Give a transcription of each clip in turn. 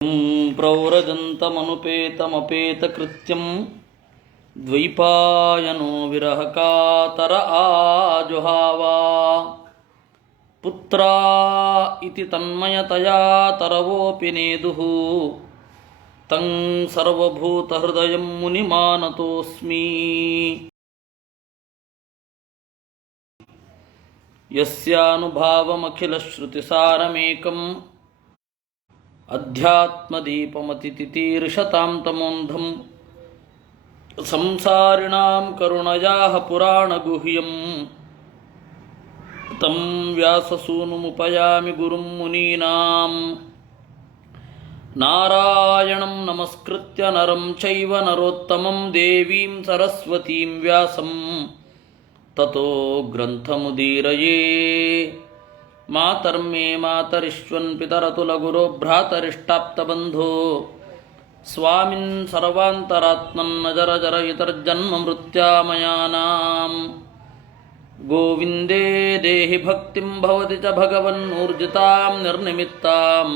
ಪ್ರವ್ರಜಂತಮನುಪೇತಮಪೇತಕೃತ್ಯಂ ದ್ವೈಪಾಯನೋ ವಿರಹಕಾತರ ಆಜುಹಾವ ಪುತ್ರಾ ಇತಿ ತನ್ಮಯತಯಾ ತರವೋಪಿ ನೇದುಃ ತಂ ಸರ್ವಭೂತಹೃದಯಂ ಮುನಿಮಾನತೋಸ್ಮಿ. ಯಸ್ಯಾನುಭಾವಮಖಿಲಶ್ರುತಿಸಾರಮೇಕಂ ಅಧ್ಯಾತ್ಮದೀಪಮತಿತಿತೀರ್ಷತಾಂ ತಮೋಂಧಂ ಸಂಸಾರಿಣಾಂ ಕರುಣಯಾಃ ಪುರಾಣಗುಹ್ಯಂ ತಂ ವ್ಯಾಸಸೂನುಮುಪಯಾಮಿ ಗುರುಂ ಮುನೀನಾಂ. ನಾರಾಯಣಂ ನಮಸ್ಕೃತ್ಯ ನರಂ ಚೈವ ನರೋತ್ತಮಂ ದೇವೀಂ ಸರಸ್ವತೀಂ ವ್ಯಾಸಂ ತತೋ ಗ್ರಂಥಮುದೀರಯೇ. ಮಾತರ್ಮೇ ಮಾತರಿಶ್ವನ್ ಪಿತರತುಲಗುರೋ ಭ್ರಾತರಿಷ್ಟಾಪ್ತಬಂಧೋ ಸ್ವಾಮಿನ್ ಸರ್ವಾಂತರಾತ್ಮನ್ನಜರ ಜರ ಇತರ್ಜನ್ಮ ಮೃತ್ಯಾಮಯಾನಾಂ. ಗೋವಿಂದೇ ದೇಹಿ ಭಕ್ತಿಂ ಭವತಿ ಚ ಭಗವನ್ನೂರ್ಜಿತಾಂ ನಿರ್ನಿಮಿತ್ತಾಂ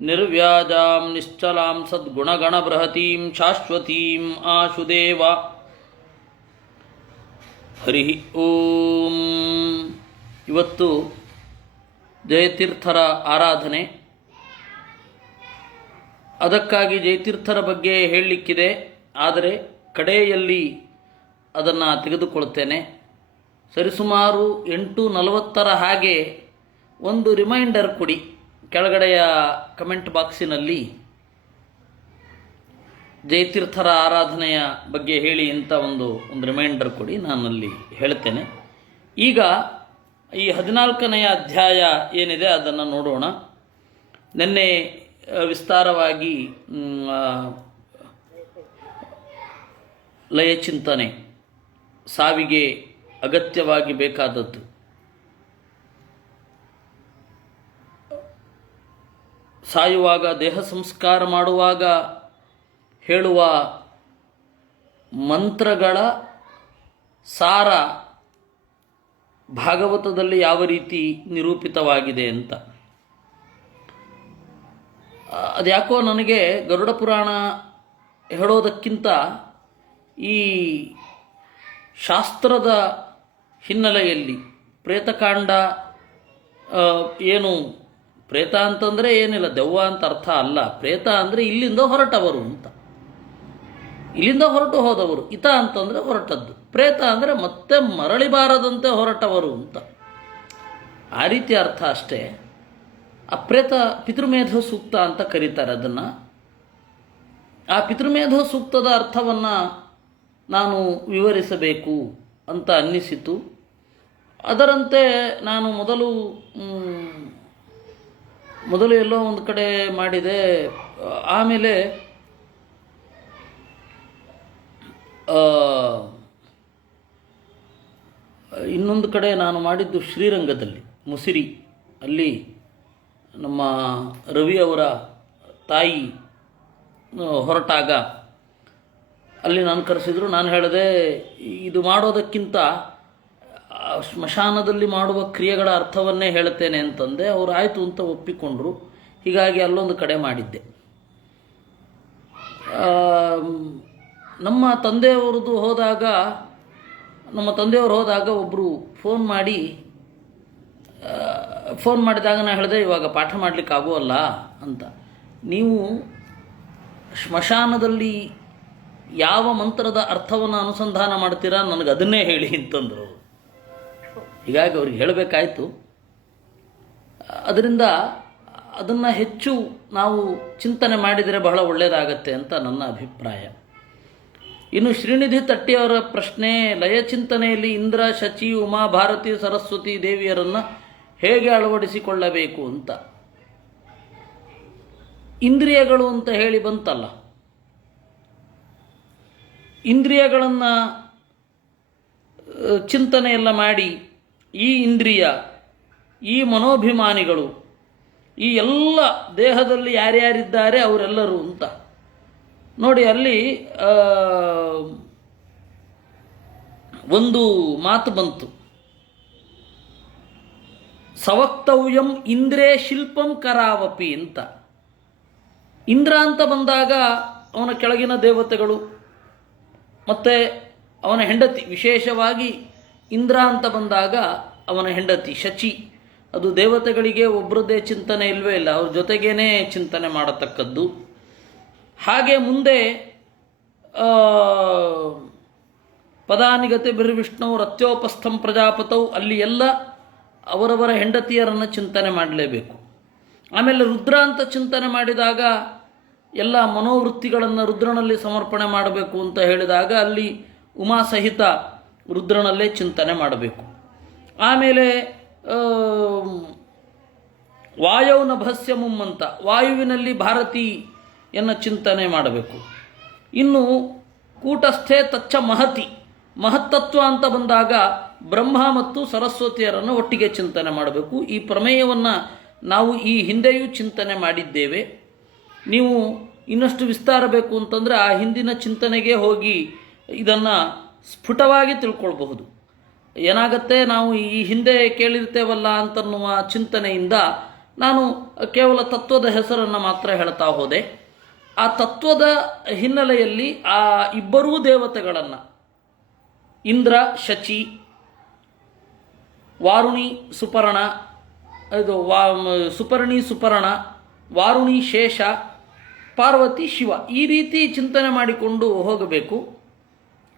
ನಿರ್ವ್ಯಾಜಾಂ ನಿಶ್ಚಲಾಂ ಸದ್ಗುಣಗಣಬೃಹತೀಂ ಶಾಶ್ವತೀಂ ಆಶುದೇವ. ಹರಿ ಓಂ. ಇವತ್ತು ಜಯತೀರ್ಥರ ಆರಾಧನೆ. ಅದಕ್ಕಾಗಿ ಜಯತೀರ್ಥರ ಬಗ್ಗೆ ಹೇಳಲಿಕ್ಕಿದೆ, ಆದರೆ ಕಡೆಯಲ್ಲಿ ಅದನ್ನು ತೆಗೆದುಕೊಳ್ತೇನೆ. ಸರಿಸುಮಾರು 8:40 ಹಾಗೆ ಒಂದು ರಿಮೈಂಡರ್ ಕೊಡಿ. ಕೆಳಗಡೆಯ ಕಮೆಂಟ್ ಬಾಕ್ಸಿನಲ್ಲಿ ಜಯತೀರ್ಥರ ಆರಾಧನೆಯ ಬಗ್ಗೆ ಹೇಳಿ ಅಂತ ಒಂದು ರಿಮೈಂಡರ್ ಕೊಡಿ, ನಾನಲ್ಲಿ ಹೇಳ್ತೇನೆ. ಈಗ ಈ 14ನೇ ಅಧ್ಯಾಯ ಏನಿದೆ ಅದನ್ನು ನೋಡೋಣ. ನಿನ್ನೆ ವಿಸ್ತಾರವಾಗಿ ಲಯಚಿಂತನೆ, ಸಾವಿಗೆ ಅಗತ್ಯವಾಗಿ ಬೇಕಾದದ್ದು, ಸಾಯುವಾಗ ದೇಹ ಸಂಸ್ಕಾರ ಮಾಡುವಾಗ ಹೇಳುವ ಮಂತ್ರಗಳ ಸಾರ ಭಾಗವತದಲ್ಲಿ ಯಾವ ರೀತಿ ನಿರೂಪಿತವಾಗಿದೆ ಅಂತ. ಅದ್ಯಾಕೋ ನನಗೆ ಗರುಡ ಪುರಾಣ ಹೇಳೋದಕ್ಕಿಂತ ಈ ಶಾಸ್ತ್ರದ ಹಿನ್ನೆಲೆಯಲ್ಲಿ ಪ್ರೇತಕಾಂಡ, ಏನು ಪ್ರೇತ ಅಂತಂದರೆ ಏನಿಲ್ಲ, ದೆವ್ವ ಅಂತ ಅರ್ಥ ಅಲ್ಲ. ಪ್ರೇತ ಅಂದರೆ ಇಲ್ಲಿಂದ ಹೊರಟವರು ಅಂತ, ಇಲ್ಲಿಂದ ಹೊರಟು ಹೋದವರು. ಇತ ಅಂತಂದರೆ ಹೊರಟದ್ದು, ಪ್ರೇತ ಅಂದರೆ ಮತ್ತೆ ಮರಳಿಬಾರದಂತೆ ಹೊರಟವರು ಅಂತ, ಆ ರೀತಿ ಅರ್ಥ ಅಷ್ಟೇ. ಅಪ್ರೇತ ಪಿತೃಮೇಧ ಸೂಕ್ತ ಅಂತ ಕರೀತಾರೆ ಅದನ್ನು. ಆ ಪಿತೃಮೇಧ ಸೂಕ್ತದ ಅರ್ಥವನ್ನು ನಾನು ವಿವರಿಸಬೇಕು ಅಂತ ಅನ್ನಿಸಿತು. ಅದರಂತೆ ನಾನು ಮೊದಲು ಎಲ್ಲೋ ಒಂದು ಕಡೆ ಮಾಡಿದೆ. ಆಮೇಲೆ ಇನ್ನೊಂದು ಕಡೆ ನಾನು ಮಾಡಿದ್ದು ಶ್ರೀರಂಗದಲ್ಲಿ, ಮುಸಿರಿ, ಅಲ್ಲಿ ನಮ್ಮ ರವಿ ಅವರ ತಾಯಿ ಹೊರಟಾಗ ಅಲ್ಲಿ ನಾನು ಕರೆಸಿದ್ರು. ನಾನು ಹೇಳಿದೆ, ಇದು ಮಾಡೋದಕ್ಕಿಂತ ಸ್ಮಶಾನದಲ್ಲಿ ಮಾಡುವ ಕ್ರಿಯೆಗಳ ಅರ್ಥವನ್ನೇ ಹೇಳ್ತೇನೆ ಅಂತಂದೆ. ಅವರು ಆಯಿತು ಅಂತ ಒಪ್ಪಿಕೊಂಡ್ರು. ಹೀಗಾಗಿ ಅಲ್ಲೊಂದು ಕಡೆ ಮಾಡಿದ್ದೆ. ನಮ್ಮ ತಂದೆಯವರು ಹೋದಾಗ ಒಬ್ಬರು ಫೋನ್ ಮಾಡಿದಾಗ ನಾನು ಹೇಳಿದೆ, ಇವಾಗ ಪಾಠ ಮಾಡಲಿಕ್ಕೆ ಆಗೋಲ್ಲ ಅಂತ. ನೀವು ಸ್ಮಶಾನದಲ್ಲಿ ಯಾವ ಮಂತ್ರದ ಅರ್ಥವನ್ನು ಅನುಸಂಧಾನ ಮಾಡ್ತೀರಾ, ನನಗೆ ಅದನ್ನೇ ಹೇಳಿ ಅಂತಂದರು. ಹೀಗಾಗಿ ಅವ್ರಿಗೆ ಹೇಳಬೇಕಾಯಿತು. ಅದರಿಂದ ಅದನ್ನು ಹೆಚ್ಚು ನಾವು ಚಿಂತನೆ ಮಾಡಿದರೆ ಬಹಳ ಒಳ್ಳೆಯದಾಗತ್ತೆ ಅಂತ ನನ್ನ ಅಭಿಪ್ರಾಯ. ಇನ್ನು ಶ್ರೀನಿಧಿ ತಟ್ಟಿಯವರ ಪ್ರಶ್ನೆ, ಲಯಚಿಂತನೆಯಲ್ಲಿ ಇಂದ್ರ, ಶಚಿ, ಉಮಾ, ಭಾರತಿ, ಸರಸ್ವತಿ ದೇವಿಯರನ್ನು ಹೇಗೆ ಅಳವಡಿಸಿಕೊಳ್ಳಬೇಕು ಅಂತ. ಇಂದ್ರಿಯಗಳು ಅಂತ ಹೇಳಿ ಬಂತಲ್ಲ, ಇಂದ್ರಿಯಗಳನ್ನು ಚಿಂತನೆಯೆಲ್ಲ ಮಾಡಿ ಈ ಇಂದ್ರಿಯ, ಈ ಮನೋಭಿಮಾನಿಗಳು, ಈ ಎಲ್ಲ ದೇಹದಲ್ಲಿ ಯಾರ್ಯಾರಿದ್ದಾರೆ ಅವರೆಲ್ಲರೂ ಅಂತ ನೋಡಿ. ಅಲ್ಲಿ ಒಂದು ಮಾತು ಬಂತು, ಸವಕ್ತವ್ಯಂ ಇಂದ್ರೇ ಶಿಲ್ಪಂ ಕರಾವಪಿ ಅಂತ. ಇಂದ್ರ ಅಂತ ಬಂದಾಗ ಅವನ ಕೆಳಗಿನ ದೇವತೆಗಳು ಮತ್ತು ಅವನ ಹೆಂಡತಿ, ವಿಶೇಷವಾಗಿ ಇಂದ್ರ ಅಂತ ಬಂದಾಗ ಅವನ ಹೆಂಡತಿ ಶಚಿ, ಅದು ದೇವತೆಗಳಿಗೆ ಒಬ್ಬರದ್ದೇ ಚಿಂತನೆ ಇಲ್ಲವೇ ಇಲ್ಲ, ಅವ್ರ ಜೊತೆಗೇನೆ ಚಿಂತನೆ ಮಾಡತಕ್ಕದ್ದು. ಹಾಗೆ ಮುಂದೆ ಪದಾನಿಗತೆ ಬಿರ್ವಿಷ್ಣು ರತ್ಯೋಪಸ್ಥಂ ಪ್ರಜಾಪತೌ, ಅಲ್ಲಿ ಎಲ್ಲ ಅವರವರ ಹೆಂಡತಿಯರನ್ನು ಚಿಂತನೆ ಮಾಡಲೇಬೇಕು. ಆಮೇಲೆ ರುದ್ರ ಅಂತ ಚಿಂತನೆ ಮಾಡಿದಾಗ ಎಲ್ಲ ಮನೋವೃತ್ತಿಗಳನ್ನು ರುದ್ರನಲ್ಲಿ ಸಮರ್ಪಣೆ ಮಾಡಬೇಕು ಅಂತ ಹೇಳಿದಾಗ ಅಲ್ಲಿ ಉಮಾ ಸಹಿತ ರುದ್ರನಲ್ಲೇ ಚಿಂತನೆ ಮಾಡಬೇಕು. ಆಮೇಲೆ ವಾಯೌ ನಭಸ್ಯ ಮುಮ್ಮಂತ, ವಾಯುವಿನಲ್ಲಿ ಭಾರತೀಯನ್ನು ಚಿಂತನೆ ಮಾಡಬೇಕು. ಇನ್ನು ಕೂಟಸ್ಥೆ ತಚ್ಚ ಮಹತಿ, ಮಹತ್ತತ್ವ ಅಂತ ಬಂದಾಗ ಬ್ರಹ್ಮ ಮತ್ತು ಸರಸ್ವತಿಯರನ್ನು ಒಟ್ಟಿಗೆ ಚಿಂತನೆ ಮಾಡಬೇಕು. ಈ ಪ್ರಮೇಯವನ್ನು ನಾವು ಈ ಹಿಂದೆಯೂ ಚಿಂತನೆ ಮಾಡಿದ್ದೇವೆ. ನೀವು ಇನ್ನಷ್ಟು ವಿಸ್ತಾರ ಬೇಕು ಅಂತಂದರೆ ಆ ಹಿಂದಿನ ಚಿಂತನೆಗೆ ಹೋಗಿ ಇದನ್ನು ಸ್ಫುಟವಾಗಿ ತಿಳ್ಕೊಳ್ಬಹುದು. ಏನಾಗತ್ತೆ, ನಾವು ಈ ಹಿಂದೆ ಕೇಳಿರ್ತೇವಲ್ಲ ಅಂತನ್ನುವ ಚಿಂತನೆಯಿಂದ ನಾನು ಕೇವಲ ತತ್ವದ ಹೆಸರನ್ನು ಮಾತ್ರ ಹೇಳ್ತಾ ಹೋದೆ. ಆ ತತ್ವದ ಹಿನ್ನೆಲೆಯಲ್ಲಿ ಆ ಇಬ್ಬರೂ ದೇವತೆಗಳನ್ನು, ಇಂದ್ರ ಶಚಿ, ವಾರುಣಿ ಸುಪರ್ಣ, ಇದು ಸುಪರ್ಣಿ ಸುಪರ್ಣ, ವಾರುಣಿ ಶೇಷ, ಪಾರ್ವತಿ ಶಿವ, ಈ ರೀತಿ ಚಿಂತನೆ ಮಾಡಿಕೊಂಡು ಹೋಗಬೇಕು.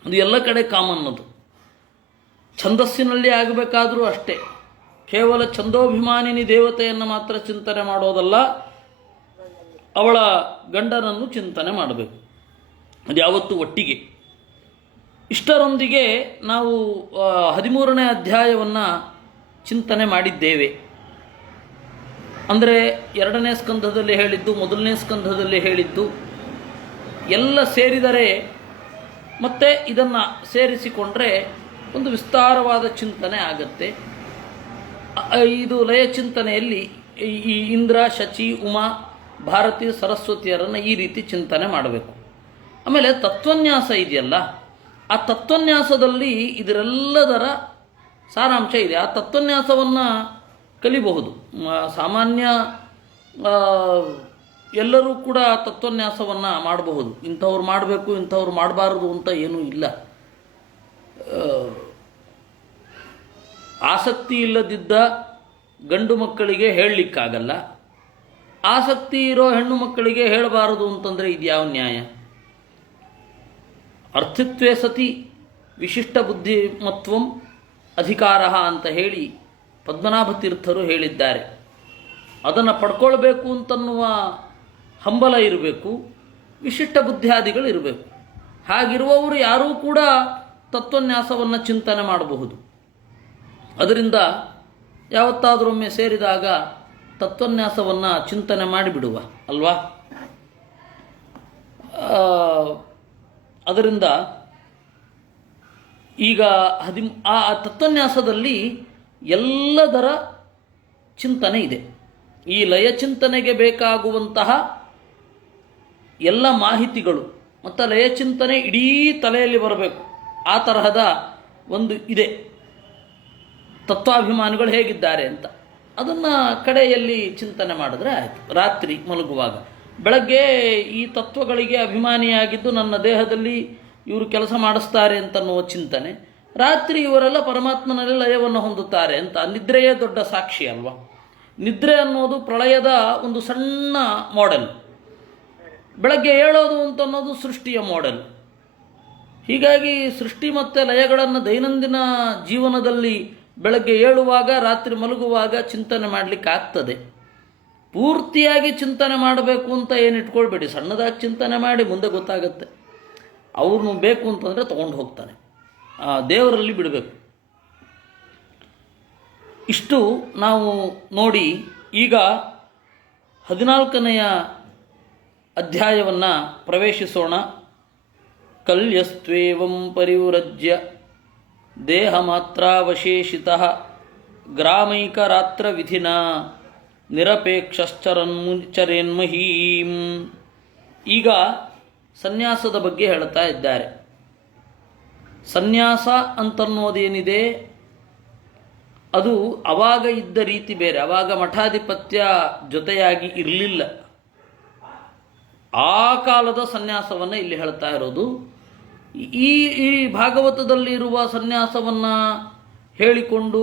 ಅದು ಎಲ್ಲ ಕಡೆ ಕಾಮನ್. ಅದು ಛಂದಸ್ಸಿನಲ್ಲಿ ಆಗಬೇಕಾದರೂ ಅಷ್ಟೇ, ಕೇವಲ ಛಂದೋಭಿಮಾನಿನಿ ದೇವತೆಯನ್ನು ಮಾತ್ರ ಚಿಂತನೆ ಮಾಡೋದಲ್ಲ, ಅವಳ ಗಂಡನನ್ನು ಚಿಂತನೆ ಮಾಡಬೇಕು. ಅದು ಯಾವತ್ತೂ ಒಟ್ಟಿಗೆ. ಇಷ್ಟರೊಂದಿಗೆ ನಾವು 13ನೇ ಅಧ್ಯಾಯವನ್ನು ಚಿಂತನೆ ಮಾಡಿದ್ದೇವೆ. ಅಂದರೆ 2ನೇ ಸ್ಕಂಧದಲ್ಲಿ ಹೇಳಿದ್ದು, 1ನೇ ಸ್ಕಂಧದಲ್ಲಿ ಹೇಳಿದ್ದು ಎಲ್ಲ ಸೇರಿದರೆ, ಮತ್ತೆ ಇದನ್ನು ಸೇರಿಸಿಕೊಂಡ್ರೆ ಒಂದು ವಿಸ್ತಾರವಾದ ಚಿಂತನೆ ಆಗತ್ತೆ. ಇದು ಲಯ ಚಿಂತನೆಯಲ್ಲಿ ಈ ಇಂದ್ರ ಶಚಿ ಉಮಾ ಭಾರತಿ ಸರಸ್ವತಿಯರನ್ನು ಈ ರೀತಿ ಚಿಂತನೆ ಮಾಡಬೇಕು. ಆಮೇಲೆ ತತ್ವನ್ಯಾಸ ಇದೆಯಲ್ಲ, ಆ ತತ್ವನ್ಯಾಸದಲ್ಲಿ ಇದರೆಲ್ಲದರ ಸಾರಾಂಶ ಇದೆ. ಆ ತತ್ವನ್ಯಾಸವನ್ನು ಕಲಿಬಹುದು. ಸಾಮಾನ್ಯ ಎಲ್ಲರೂ ಕೂಡ ತತ್ವನ್ಯಾಸವನ್ನು ಮಾಡಬಹುದು. ಇಂಥವ್ರು ಮಾಡಬೇಕು, ಇಂಥವ್ರು ಮಾಡಬಾರದು ಅಂತ ಏನೂ ಇಲ್ಲ. ಆಸಕ್ತಿ ಇಲ್ಲದಿದ್ದ ಗಂಡು ಮಕ್ಕಳಿಗೆ ಹೇಳಲಿಕ್ಕಾಗಲ್ಲ, ಆಸಕ್ತಿ ಇರೋ ಹೆಣ್ಣು ಮಕ್ಕಳಿಗೆ ಹೇಳಬಾರದು ಅಂತಂದರೆ ಇದು ಯಾವ ನ್ಯಾಯ? ಅರ್ಥಿತ್ವೇ ಸತಿ ವಿಶಿಷ್ಟ ಬುದ್ಧಿಮತ್ವಂ ಅಧಿಕಾರ ಅಂತ ಹೇಳಿ ಪದ್ಮನಾಭ ತೀರ್ಥರು ಹೇಳಿದ್ದಾರೆ. ಅದನ್ನು ಪಡ್ಕೊಳ್ಬೇಕು ಅಂತನ್ನುವ ಹಂಬಲ ಇರಬೇಕು, ವಿಶಿಷ್ಟ ಬುದ್ಧಿಯಾದಿಗಳು ಇರಬೇಕು. ಹಾಗಿರುವವರು ಯಾರೂ ಕೂಡ ತತ್ವನ್ಯಾಸವನ್ನು ಚಿಂತನೆ ಮಾಡಬಹುದು. ಅದರಿಂದ ಯಾವತ್ತಾದರೊಮ್ಮೆ ಸೇರಿದಾಗ ತತ್ವನ್ಯಾಸವನ್ನು ಚಿಂತನೆ ಮಾಡಿಬಿಡುವ ಅಲ್ವಾ? ಅದರಿಂದ ಈಗ ಆ ತತ್ವನ್ಯಾಸದಲ್ಲಿ ಎಲ್ಲದರ ಚಿಂತನೆ ಇದೆ. ಈ ಲಯ ಚಿಂತನೆಗೆ ಬೇಕಾಗುವಂತಹ ಎಲ್ಲ ಮಾಹಿತಿಗಳು ಮತ್ತು ಲಯ ಚಿಂತನೆ ಇಡೀ ತಲೆಯಲ್ಲಿ ಬರಬೇಕು. ಆ ತರಹದ ಒಂದು ಇದೆ, ತತ್ವಾಭಿಮಾನಿಗಳು ಹೇಗಿದ್ದಾರೆ ಅಂತ. ಅದನ್ನು ಕಡೆಯಲ್ಲಿ ಚಿಂತನೆ ಮಾಡಿದ್ರೆ ಆಯಿತು. ರಾತ್ರಿ ಮಲಗುವಾಗ, ಬೆಳಗ್ಗೆ ಈ ತತ್ವಗಳಿಗೆ ಅಭಿಮಾನಿಯಾಗಿದ್ದು ನನ್ನ ದೇಹದಲ್ಲಿ ಇವರು ಕೆಲಸ ಮಾಡಿಸ್ತಾರೆ ಅಂತನ್ನುವ ಚಿಂತನೆ, ರಾತ್ರಿ ಇವರೆಲ್ಲ ಪರಮಾತ್ಮನಲ್ಲಿ ಲಯವನ್ನು ಹೊಂದುತ್ತಾರೆ ಅಂತ. ನಿದ್ರೆಯೇ ದೊಡ್ಡ ಸಾಕ್ಷಿ ಅಲ್ವಾ? ನಿದ್ರೆ ಅನ್ನೋದು ಪ್ರಳಯದ ಒಂದು ಸಣ್ಣ ಮಾಡೆಲ್, ಬೆಳಗ್ಗೆ ಏಳೋದು ಅಂತನ್ನೋದು ಸೃಷ್ಟಿಯ ಮಾಡೆಲ್. ಹೀಗಾಗಿ ಸೃಷ್ಟಿ ಮತ್ತು ಲಯಗಳನ್ನು ದೈನಂದಿನ ಜೀವನದಲ್ಲಿ ಬೆಳಗ್ಗೆ ಏಳುವಾಗ ರಾತ್ರಿ ಮಲಗುವಾಗ ಚಿಂತನೆ ಮಾಡಲಿಕ್ಕೆ ಆಗ್ತದೆ. ಪೂರ್ತಿಯಾಗಿ ಚಿಂತನೆ ಮಾಡಬೇಕು ಅಂತ ಏನು ಇಟ್ಕೊಳ್ಬೇಡಿ, ಸಣ್ಣದಾಗಿ ಚಿಂತನೆ ಮಾಡಿ ಮುಂದೆ ಗೊತ್ತಾಗುತ್ತೆ. ಅವ್ರನ್ನು ಬೇಕು ಅಂತಂದರೆ ತೊಗೊಂಡು ಹೋಗ್ತಾನೆ, ದೇವರಲ್ಲಿ ಬಿಡಬೇಕು. ಇಷ್ಟು ನಾವು ನೋಡಿ ಈಗ 14ನೆಯ ಅಧ್ಯಾಯವನ್ನು ಪ್ರವೇಶಿಸೋಣ. ಕಲ್ಯಸ್ತ್ವೇವಂ ಪರಿವ್ರಜ್ಯ ದೇಹ ಮಾತ್ರಾವಶೇಷಿತಃ ಗ್ರಾಮೈಕರಾತ್ರ ವಿಧಿನ ನಿರಪೇಕ್ಷಶ್ಚರೇನ್ಮಹೀಂ. ಈಗ ಸನ್ಯಾಸದ ಬಗ್ಗೆ ಹೇಳ್ತಾ ಇದ್ದಾರೆ. ಸನ್ಯಾಸ ಅಂತನ್ನೋದೇನಿದೆ ಅದು ಅವಾಗ ಇದ್ದ ರೀತಿ ಬೇರೆ. ಅವಾಗ ಮಠಾಧಿಪತ್ಯ ಜೊತೆಯಾಗಿ ಇರಲಿಲ್ಲ. ಆ ಕಾಲದ ಸನ್ಯಾಸವನ್ನು ಇಲ್ಲಿ ಹೇಳ್ತಾ ಇರೋದು. ಈ ಈ ಭಾಗವತದಲ್ಲಿರುವ ಸನ್ಯಾಸವನ್ನು ಹೇಳಿಕೊಂಡು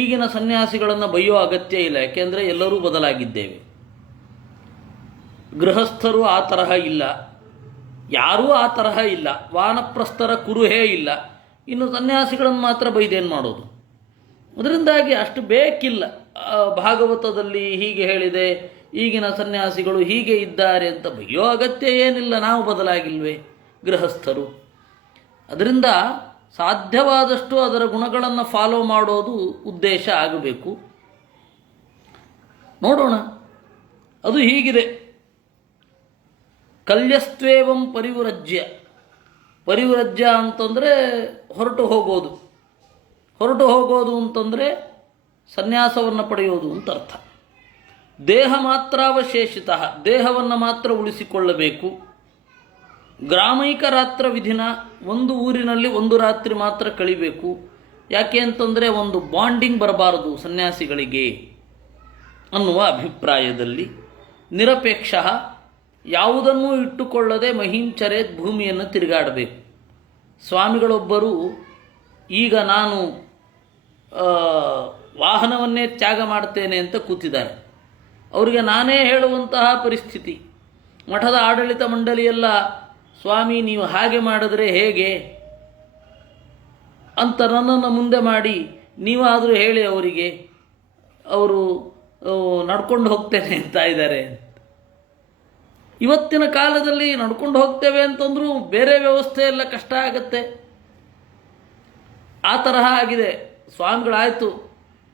ಈಗಿನ ಸನ್ಯಾಸಿಗಳನ್ನು ಬೈಯೋ ಅಗತ್ಯ ಇಲ್ಲ. ಯಾಕೆಂದರೆ ಎಲ್ಲರೂ ಬದಲಾಗಿದ್ದೇವೆ. ಗೃಹಸ್ಥರು ಆ ತರಹ ಇಲ್ಲ, ಯಾರೂ ಆ ತರಹ ಇಲ್ಲ, ವಾನಪ್ರಸ್ಥರ ಕುರುಹೇ ಇಲ್ಲ. ಇನ್ನು ಸನ್ಯಾಸಿಗಳನ್ನು ಮಾತ್ರ ಬೈದೇನು ಮಾಡೋದು? ಅದರಿಂದಾಗಿ ಅಷ್ಟು ಬೇಕಿಲ್ಲ. ಭಾಗವತದಲ್ಲಿ ಹೀಗೆ ಹೇಳಿದೆ, ಈಗಿನ ಸನ್ಯಾಸಿಗಳು ಹೀಗೆ ಇದ್ದಾರೆ ಅಂತ ಬೈಯೋ ಅಗತ್ಯ ಏನಿಲ್ಲ. ನಾವು ಬದಲಾಗಿಲ್ವೇ ಗೃಹಸ್ಥರು? ಅದರಿಂದ ಸಾಧ್ಯವಾದಷ್ಟು ಅದರ ಗುಣಗಳನ್ನು ಫಾಲೋ ಮಾಡೋದು ಉದ್ದೇಶ ಆಗಬೇಕು. ನೋಡೋಣ. ಅದು ಹೀಗಿದೆ. ಕಲ್ಯಸ್ತ್ವೇವಂ ಪರಿವ್ರಜ್ಯ. ಪರಿವ್ರಜ್ಯ ಅಂತಂದರೆ ಹೊರಟು ಹೋಗೋದು. ಹೊರಟು ಹೋಗೋದು ಅಂತಂದರೆ ಸನ್ಯಾಸವನ್ನು ಪಡೆಯೋದು ಅಂತ ಅರ್ಥ. ದೇಹ ಮಾತ್ರಾವಶೇಷಿತ, ದೇಹವನ್ನು ಮಾತ್ರ ಉಳಿಸಿಕೊಳ್ಳಬೇಕು. ಗ್ರಾಮೈಕ ರಾತ್ರ ವಿಧಿನ, ಒಂದು ಊರಿನಲ್ಲಿ ಒಂದು ರಾತ್ರಿ ಮಾತ್ರ ಕಳಿಬೇಕು. ಯಾಕೆ ಅಂತಂದರೆ ಒಂದು ಬಾಂಡಿಂಗ್ ಬರಬಾರದು ಸನ್ಯಾಸಿಗಳಿಗೆ ಅನ್ನುವ ಅಭಿಪ್ರಾಯದಲ್ಲಿ. ನಿರಪೇಕ್ಷ, ಯಾವುದನ್ನೂ ಇಟ್ಟುಕೊಳ್ಳದೆ ಮಹೀಂಚರೇತ್, ಭೂಮಿಯನ್ನು ತಿರುಗಾಡಬೇಕು. ಸ್ವಾಮಿಗಳೊಬ್ಬರು ಈಗ ನಾನು ವಾಹನವನ್ನೇ ತ್ಯಾಗ ಮಾಡ್ತೇನೆ ಅಂತ ಕೂತಿದ್ದಾರೆ. ಅವರಿಗೆ ನಾನೇ ಹೇಳುವಂತಹ ಪರಿಸ್ಥಿತಿ. ಮಠದ ಆಡಳಿತ ಮಂಡಳಿಯೆಲ್ಲ ಸ್ವಾಮಿ ನೀವು ಹಾಗೆ ಮಾಡಿದ್ರೆ ಹೇಗೆ ಅಂತ ನನ್ನನ್ನು ಮುಂದೆ ಮಾಡಿ ನೀವಾದರೂ ಹೇಳಿ ಅವರಿಗೆ, ಅವರು ನಡ್ಕೊಂಡು ಹೋಗ್ತೇನೆ ಅಂತ ಇದ್ದಾರೆ. ಇವತ್ತಿನ ಕಾಲದಲ್ಲಿ ನಡ್ಕೊಂಡು ಹೋಗ್ತೇವೆ ಅಂತಂದರೂ ಬೇರೆ ವ್ಯವಸ್ಥೆ ಎಲ್ಲ ಕಷ್ಟ ಆಗತ್ತೆ. ಆ ತರಹ ಆಗಿದೆ. ಸ್ವಾಮಿಗಳಾಯಿತು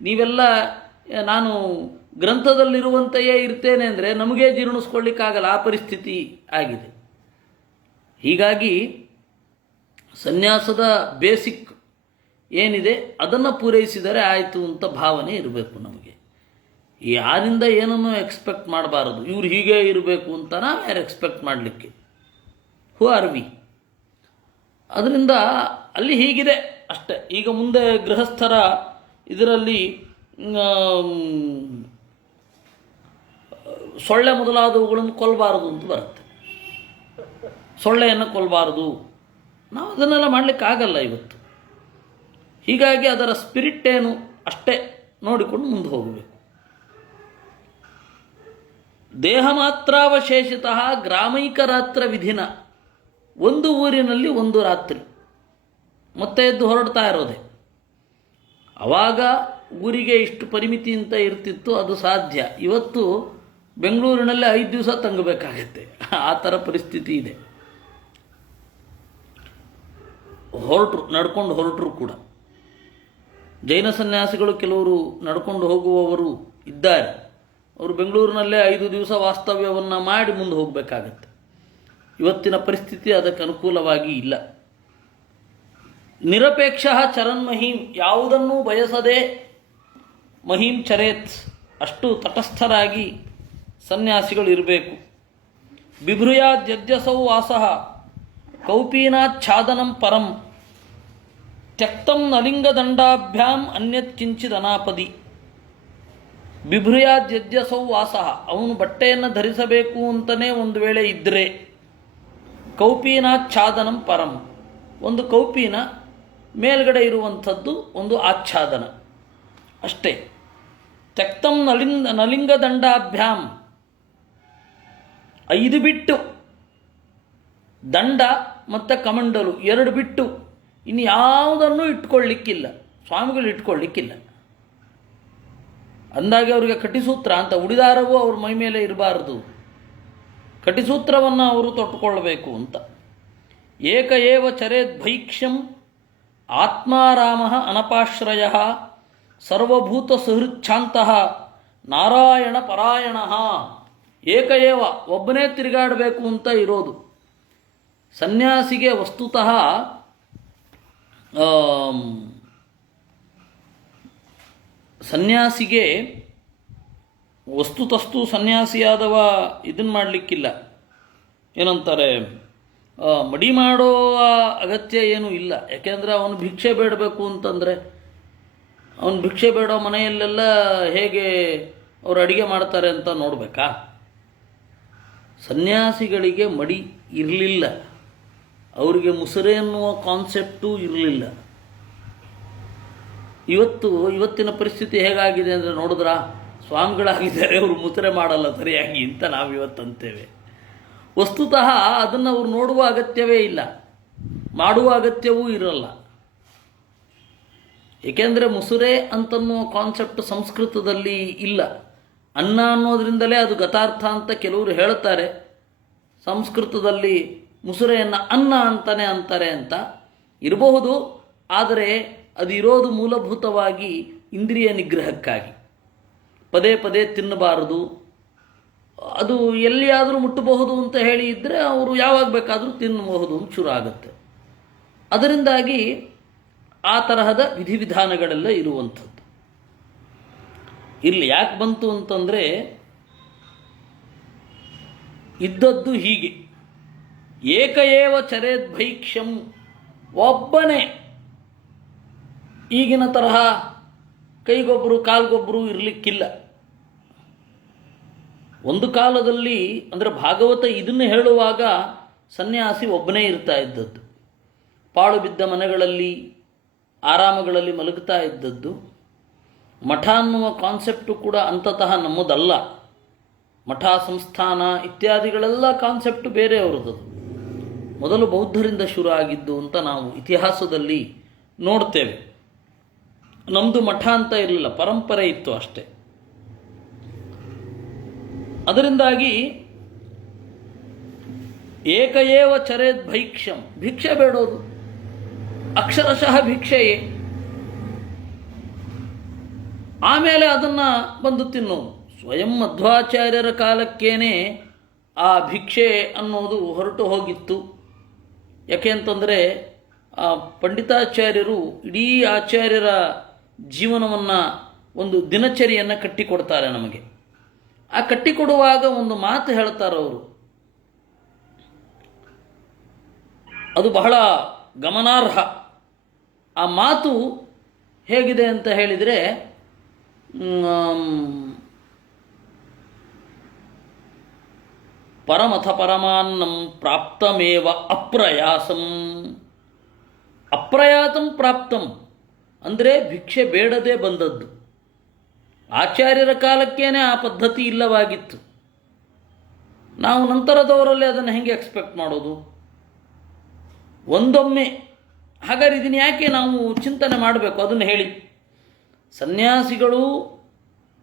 ನೀವೆಲ್ಲ ನಾನು ಗ್ರಂಥದಲ್ಲಿರುವಂತೆಯೇ ಇರ್ತೇನೆ ಅಂದರೆ ನಮಗೇ ಜೀರ್ಣಿಸ್ಕೊಳ್ಳಿಕ್ಕಾಗಲ್ಲ, ಆ ಪರಿಸ್ಥಿತಿ ಆಗಿದೆ. ಹೀಗಾಗಿ ಸನ್ಯಾಸದ ಬೇಸಿಕ್ ಏನಿದೆ ಅದನ್ನು ಪೂರೈಸಿದರೆ ಆಯಿತು ಅಂತ ಭಾವನೆ ಇರಬೇಕು ನಮಗೆ. ಯಾರಿಂದ ಏನನ್ನೂ ಎಕ್ಸ್ಪೆಕ್ಟ್ ಮಾಡಬಾರದು. ಇವ್ರು ಹೀಗೆ ಇರಬೇಕು ಅಂತ ನಾವು ಯಾರು ಎಕ್ಸ್ಪೆಕ್ಟ್ ಮಾಡಲಿಕ್ಕೆ? Who are we? ಅದರಿಂದ ಅಲ್ಲಿ ಹೀಗಿದೆ ಅಷ್ಟೆ. ಈಗ ಮುಂದೆ ಗೃಹಸ್ಥರ ಇದರಲ್ಲಿ ಸೊಳ್ಳೆ ಮೊದಲಾದವುಗಳನ್ನು ಕೊಲ್ಲಬಾರದು ಅಂತ ಬರುತ್ತೆ. ಸೊಳ್ಳೆಯನ್ನು ಕೊಲ್ಲಬಾರದು. ನಾವು ಅದನ್ನೆಲ್ಲ ಮಾಡಲಿಕ್ಕಾಗಲ್ಲ ಇವತ್ತು. ಹೀಗಾಗಿ ಅದರ ಸ್ಪಿರಿಟ್ ಏನು ಅಷ್ಟೇ ನೋಡಿಕೊಂಡು ಮುಂದೆ ಹೋಗಬೇಕು. ದೇಹ ಮಾತ್ರಾವಶೇಷಿತ ಗ್ರಾಮೈಕ ರಾತ್ರ ವಿಧಿನ, ಒಂದು ಊರಿನಲ್ಲಿ ಒಂದು ರಾತ್ರಿ ಮತ್ತೆ ಎದ್ದು ಹೊರಡ್ತಾ ಇರೋದೆ. ಆವಾಗ ಊರಿಗೆ ಇಷ್ಟು ಪರಿಮಿತಿ ಅಂತ ಇರ್ತಿತ್ತು, ಅದು ಸಾಧ್ಯ. ಇವತ್ತು ಬೆಂಗಳೂರಿನಲ್ಲಿ 5 ದಿವಸ ತಂಗಬೇಕಾಗತ್ತೆ. ಆ ಥರ ಪರಿಸ್ಥಿತಿ ಇದೆ. ನಡ್ಕೊಂಡು ಹೊರಟರು ಕೂಡ ಜೈನ ಸನ್ಯಾಸಿಗಳು ಕೆಲವರು ನಡ್ಕೊಂಡು ಹೋಗುವವರು ಇದ್ದಾರೆ. ಅವರು ಬೆಂಗಳೂರಿನಲ್ಲೇ 5 ದಿವಸ ವಾಸ್ತವ್ಯವನ್ನು ಮಾಡಿ ಮುಂದೆ ಹೋಗಬೇಕಾಗತ್ತೆ. ಇವತ್ತಿನ ಪರಿಸ್ಥಿತಿ ಅದಕ್ಕೆ ಅನುಕೂಲವಾಗಿ ಇಲ್ಲ. ನಿರಪೇಕ್ಷ ಚರನ್ ಮಹೀಂ, ಯಾವುದನ್ನೂ ಬಯಸದೆ ಮಹೀಂ ಚರೇತ್, ಅಷ್ಟು ತಟಸ್ಥರಾಗಿ ಸನ್ಯಾಸಿಗಳು ಇರಬೇಕು. ಬಿಭ್ರುಯಾದ್ಯಸೌ ವಾಸಃ ಕೌಪೀನಾಚ್ಛಾದನಂ ಪರಂ ತ್ಯಕ್ತಂ ನಲಿಂಗದಂಡಾಭ್ಯಾಂ ಅನ್ಯತ್ ಕಿಂಚಿದನಾಪದಿ. ಬಿಭ್ರುಯಾದ್ಯಸೌ ವಾಸಃ, ಅವನು ಬಟ್ಟೆಯನ್ನು ಧರಿಸಬೇಕು ಅಂತಲೇ ಒಂದು ವೇಳೆ ಇದ್ದರೆ, ಕೌಪೀನಾಚ್ಛಾದನಂ ಪರಂ, ಒಂದು ಕೌಪೀನ ಮೇಲ್ಗಡೆ ಇರುವಂಥದ್ದು ಒಂದು ಆಚ್ಛಾದನ ಅಷ್ಟೇ. ತ್ಯಕ್ತಂ ನಲಿಂಗದಂಡಾಭ್ಯಾಂ, 5 ಬಿಟ್ಟು ದಂಡ ಮತ್ತು ಕಮಂಡಲು 2 ಬಿಟ್ಟು ಇನ್ನು ಯಾವುದನ್ನು ಇಟ್ಕೊಳ್ಳಿಕ್ಕಿಲ್ಲ. ಸ್ವಾಮಿಗಳು ಇಟ್ಕೊಳ್ಳಿಕ್ಕಿಲ್ಲ. ಅಂದಾಗೆ ಅವರಿಗೆ ಕಟಿಸೂತ್ರ ಅಂತ ಉಡಿದಾರವೂ ಅವ್ರ ಮೈ ಮೇಲೆ ಇರಬಾರದು. ಕಟಿಸೂತ್ರವನ್ನು ಅವರು ತೊಟ್ಟುಕೊಳ್ಳಬೇಕು ಅಂತ. ಏಕ ಏವ ಚರೇದ್ ಭೈಕ್ಷ್ಯಂ ಆತ್ಮಾರಾಮ ಅನಪಾಶ್ರಯ ಸರ್ವಭೂತ ಸುಹೃಚ್ಛಾಂತಃ ನಾರಾಯಣ ಪರಾಯಣ. ಏಕ ಏವ, ಒಬ್ಬನೇ ತಿರುಗಾಡಬೇಕು ಅಂತ ಇರೋದು. ಸನ್ಯಾಸಿಗೆ ವಸ್ತುತಃ ವಸ್ತುತಸ್ತು ಸನ್ಯಾಸಿಯಾದವ ಇದನ್ನು ಮಾಡಲಿಕ್ಕಿಲ್ಲ. ಏನಂತಾರೆ, ಮಡಿ ಮಾಡುವ ಅಗತ್ಯ ಏನೂ ಇಲ್ಲ. ಯಾಕೆಂದರೆ ಅವನು ಭಿಕ್ಷೆ ಬೇಡಬೇಕು ಅಂತಂದರೆ, ಅವನು ಭಿಕ್ಷೆ ಬೇಡೋ ಮನೆಯಲ್ಲೆಲ್ಲ ಹೇಗೆ ಅವರು ಅಡುಗೆ ಮಾಡ್ತಾರೆ ಅಂತ ನೋಡಬೇಕಾ? ಸನ್ಯಾಸಿಗಳಿಗೆ ಮಡಿ ಇರಲಿಲ್ಲ, ಅವರಿಗೆ ಮುಸುರೆ ಅನ್ನುವ ಕಾನ್ಸೆಪ್ಟೂ ಇರಲಿಲ್ಲ. ಇವತ್ತಿನ ಪರಿಸ್ಥಿತಿ ಹೇಗಾಗಿದೆ ಅಂದರೆ ನೋಡಿದ್ರಾ, ಸ್ವಾಮಿಗಳಾಗಿದ್ದಾರೆ ಅವರು ಮುಸುರೆ ಮಾಡಲ್ಲ ಸರಿಯಾಗಿ ಅಂತ ನಾವು ಇವತ್ತು ಅಂತೇವೆ. ವಸ್ತುತಃ ಅದನ್ನು ಅವರು ನೋಡುವ ಅಗತ್ಯವೇ ಇಲ್ಲ, ಮಾಡುವ ಅಗತ್ಯವೂ ಇರಲ್ಲ. ಏಕೆಂದರೆ ಮುಸುರೆ ಅಂತನ್ನುವ ಕಾನ್ಸೆಪ್ಟ್ ಸಂಸ್ಕೃತದಲ್ಲಿ ಇಲ್ಲ. ಅನ್ನ ಅನ್ನೋದರಿಂದಲೇ ಅದು ಗತಾರ್ಥ ಅಂತ ಕೆಲವರು ಹೇಳ್ತಾರೆ. ಸಂಸ್ಕೃತದಲ್ಲಿ ಮುಸುರೆಯನ್ನು ಅನ್ನ ಅಂತಾರೆ ಅಂತ ಇರಬಹುದು, ಆದರೆ ಅದು ಇರೋದು ಮೂಲಭೂತವಾಗಿ ಇಂದ್ರಿಯ ನಿಗ್ರಹಕ್ಕಾಗಿ. ಪದೇ ಪದೇ ತಿನ್ನಬಾರದು, ಅದು ಎಲ್ಲಿಯಾದರೂ ಮುಟ್ಟಬಹುದು ಅಂತ ಹೇಳಿ ಇದ್ದರೆ ಅವರು ಯಾವಾಗ ಬೇಕಾದರೂ ತಿನ್ನಬಹುದು ಅಂತ ಶುರು ಆಗುತ್ತೆ. ಅದರಿಂದಾಗಿ ಆ ತರಹದ ವಿಧಿವಿಧಾನಗಳೆಲ್ಲ ಇರುವಂಥದ್ದು. ಇಲ್ಲಿ ಯಾಕೆ ಬಂತು ಅಂತಂದರೆ, ಇದ್ದದ್ದು ಹೀಗೆ, ಏಕಏವ ಚರೇದ್ಭೈಕ್ಷ್ಯಂ, ಒಬ್ಬನೇ. ಈಗಿನ ತರಹ ಕೈಗೊಬ್ಬರು ಕಾಲ್ಗೊಬ್ಬರು ಇರಲಿಕ್ಕಿಲ್ಲ. ಒಂದು ಕಾಲದಲ್ಲಿ ಅಂದರೆ ಭಾಗವತ ಇದನ್ನು ಹೇಳುವಾಗ ಸನ್ಯಾಸಿ ಒಬ್ಬನೇ ಇರ್ತಾ ಇದ್ದದ್ದು, ಪಾಳು ಬಿದ್ದ ಮನೆಗಳಲ್ಲಿ ಆರಾಮಗಳಲ್ಲಿ ಮಲಗ್ತಾ ಇದ್ದದ್ದು. ಮಠ ಅನ್ನುವ ಕಾನ್ಸೆಪ್ಟು ಕೂಡ ಅಂತತಃ ನಮ್ಮದಲ್ಲ. ಮಠ ಸಂಸ್ಥಾನ ಇತ್ಯಾದಿಗಳೆಲ್ಲ ಕಾನ್ಸೆಪ್ಟು ಬೇರೆಯವರದ್ದು. ಮೊದಲು ಬೌದ್ಧರಿಂದ ಶುರು ಆಗಿದ್ದು ಅಂತ ನಾವು ಇತಿಹಾಸದಲ್ಲಿ ನೋಡ್ತೇವೆ. ನಮ್ಮದು ಮಠ ಅಂತ ಇರಲಿಲ್ಲ, ಪರಂಪರೆ ಇತ್ತು ಅಷ್ಟೇ. ಅದರಿಂದಾಗಿ ಏಕಏವ ಚರೇದ್ ಭೈಕ್ಷ್ಯಂ, ಭಿಕ್ಷೆ ಬೇಡೋದು ಅಕ್ಷರಶಃ ಭಿಕ್ಷೆಯೇ. ಆಮೇಲೆ ಅದನ್ನು ಬಂದು ತಿನ್ನೋದು. ಸ್ವಯಂ ಮಧ್ವಾಚಾರ್ಯರ ಕಾಲಕ್ಕೇನೆ ಆ ಭಿಕ್ಷೆ ಅನ್ನೋದು ಹೊರಟು ಹೋಗಿತ್ತು. ಯಾಕೆ ಅಂತಂದರೆ ಪಂಡಿತಾಚಾರ್ಯರು ಇಡೀ ಆಚಾರ್ಯರ ಜೀವನವನ್ನು ಒಂದು ದಿನಚರಿಯನ್ನು ಕಟ್ಟಿಕೊಡ್ತಾರೆ ನಮಗೆ. ಆ ಕಟ್ಟಿಕೊಡುವಾಗ ಒಂದು ಮಾತು ಹೇಳ್ತಾರೆ ಅವರು, ಅದು ಬಹಳ ಗಮನಾರ್ಹ. ಆ ಮಾತು ಹೇಗಿದೆ ಅಂತ ಹೇಳಿದರೆ, ಪರಮಥ ಪರಮಾನ್ನಂ ಪ್ರಾಪ್ತಮೇವ ಅಪ್ರಯಾಸಂ. ಅಪ್ರಯಾತಂ ಪ್ರಾಪ್ತಂ ಅಂದರೆ ಭಿಕ್ಷೆ ಬೇಡದೆ ಬಂದದ್ದು. ಆಚಾರ್ಯರ ಕಾಲಕ್ಕೇನೆ ಆ ಪದ್ಧತಿ ಇಲ್ಲವಾಗಿತ್ತು. ನಾವು ನಂತರದವರಲ್ಲಿ ಅದನ್ನು ಹೆಂಗೆ ಎಕ್ಸ್ಪೆಕ್ಟ್ ಮಾಡೋದು? ಒಂದೊಮ್ಮೆ ಹಾಗಾದ್ರೆ ಇದನ್ನು ಯಾಕೆ ನಾವು ಚಿಂತನೆ ಮಾಡಬೇಕು ಅದನ್ನು ಹೇಳಿ. ಸನ್ಯಾಸಿಗಳು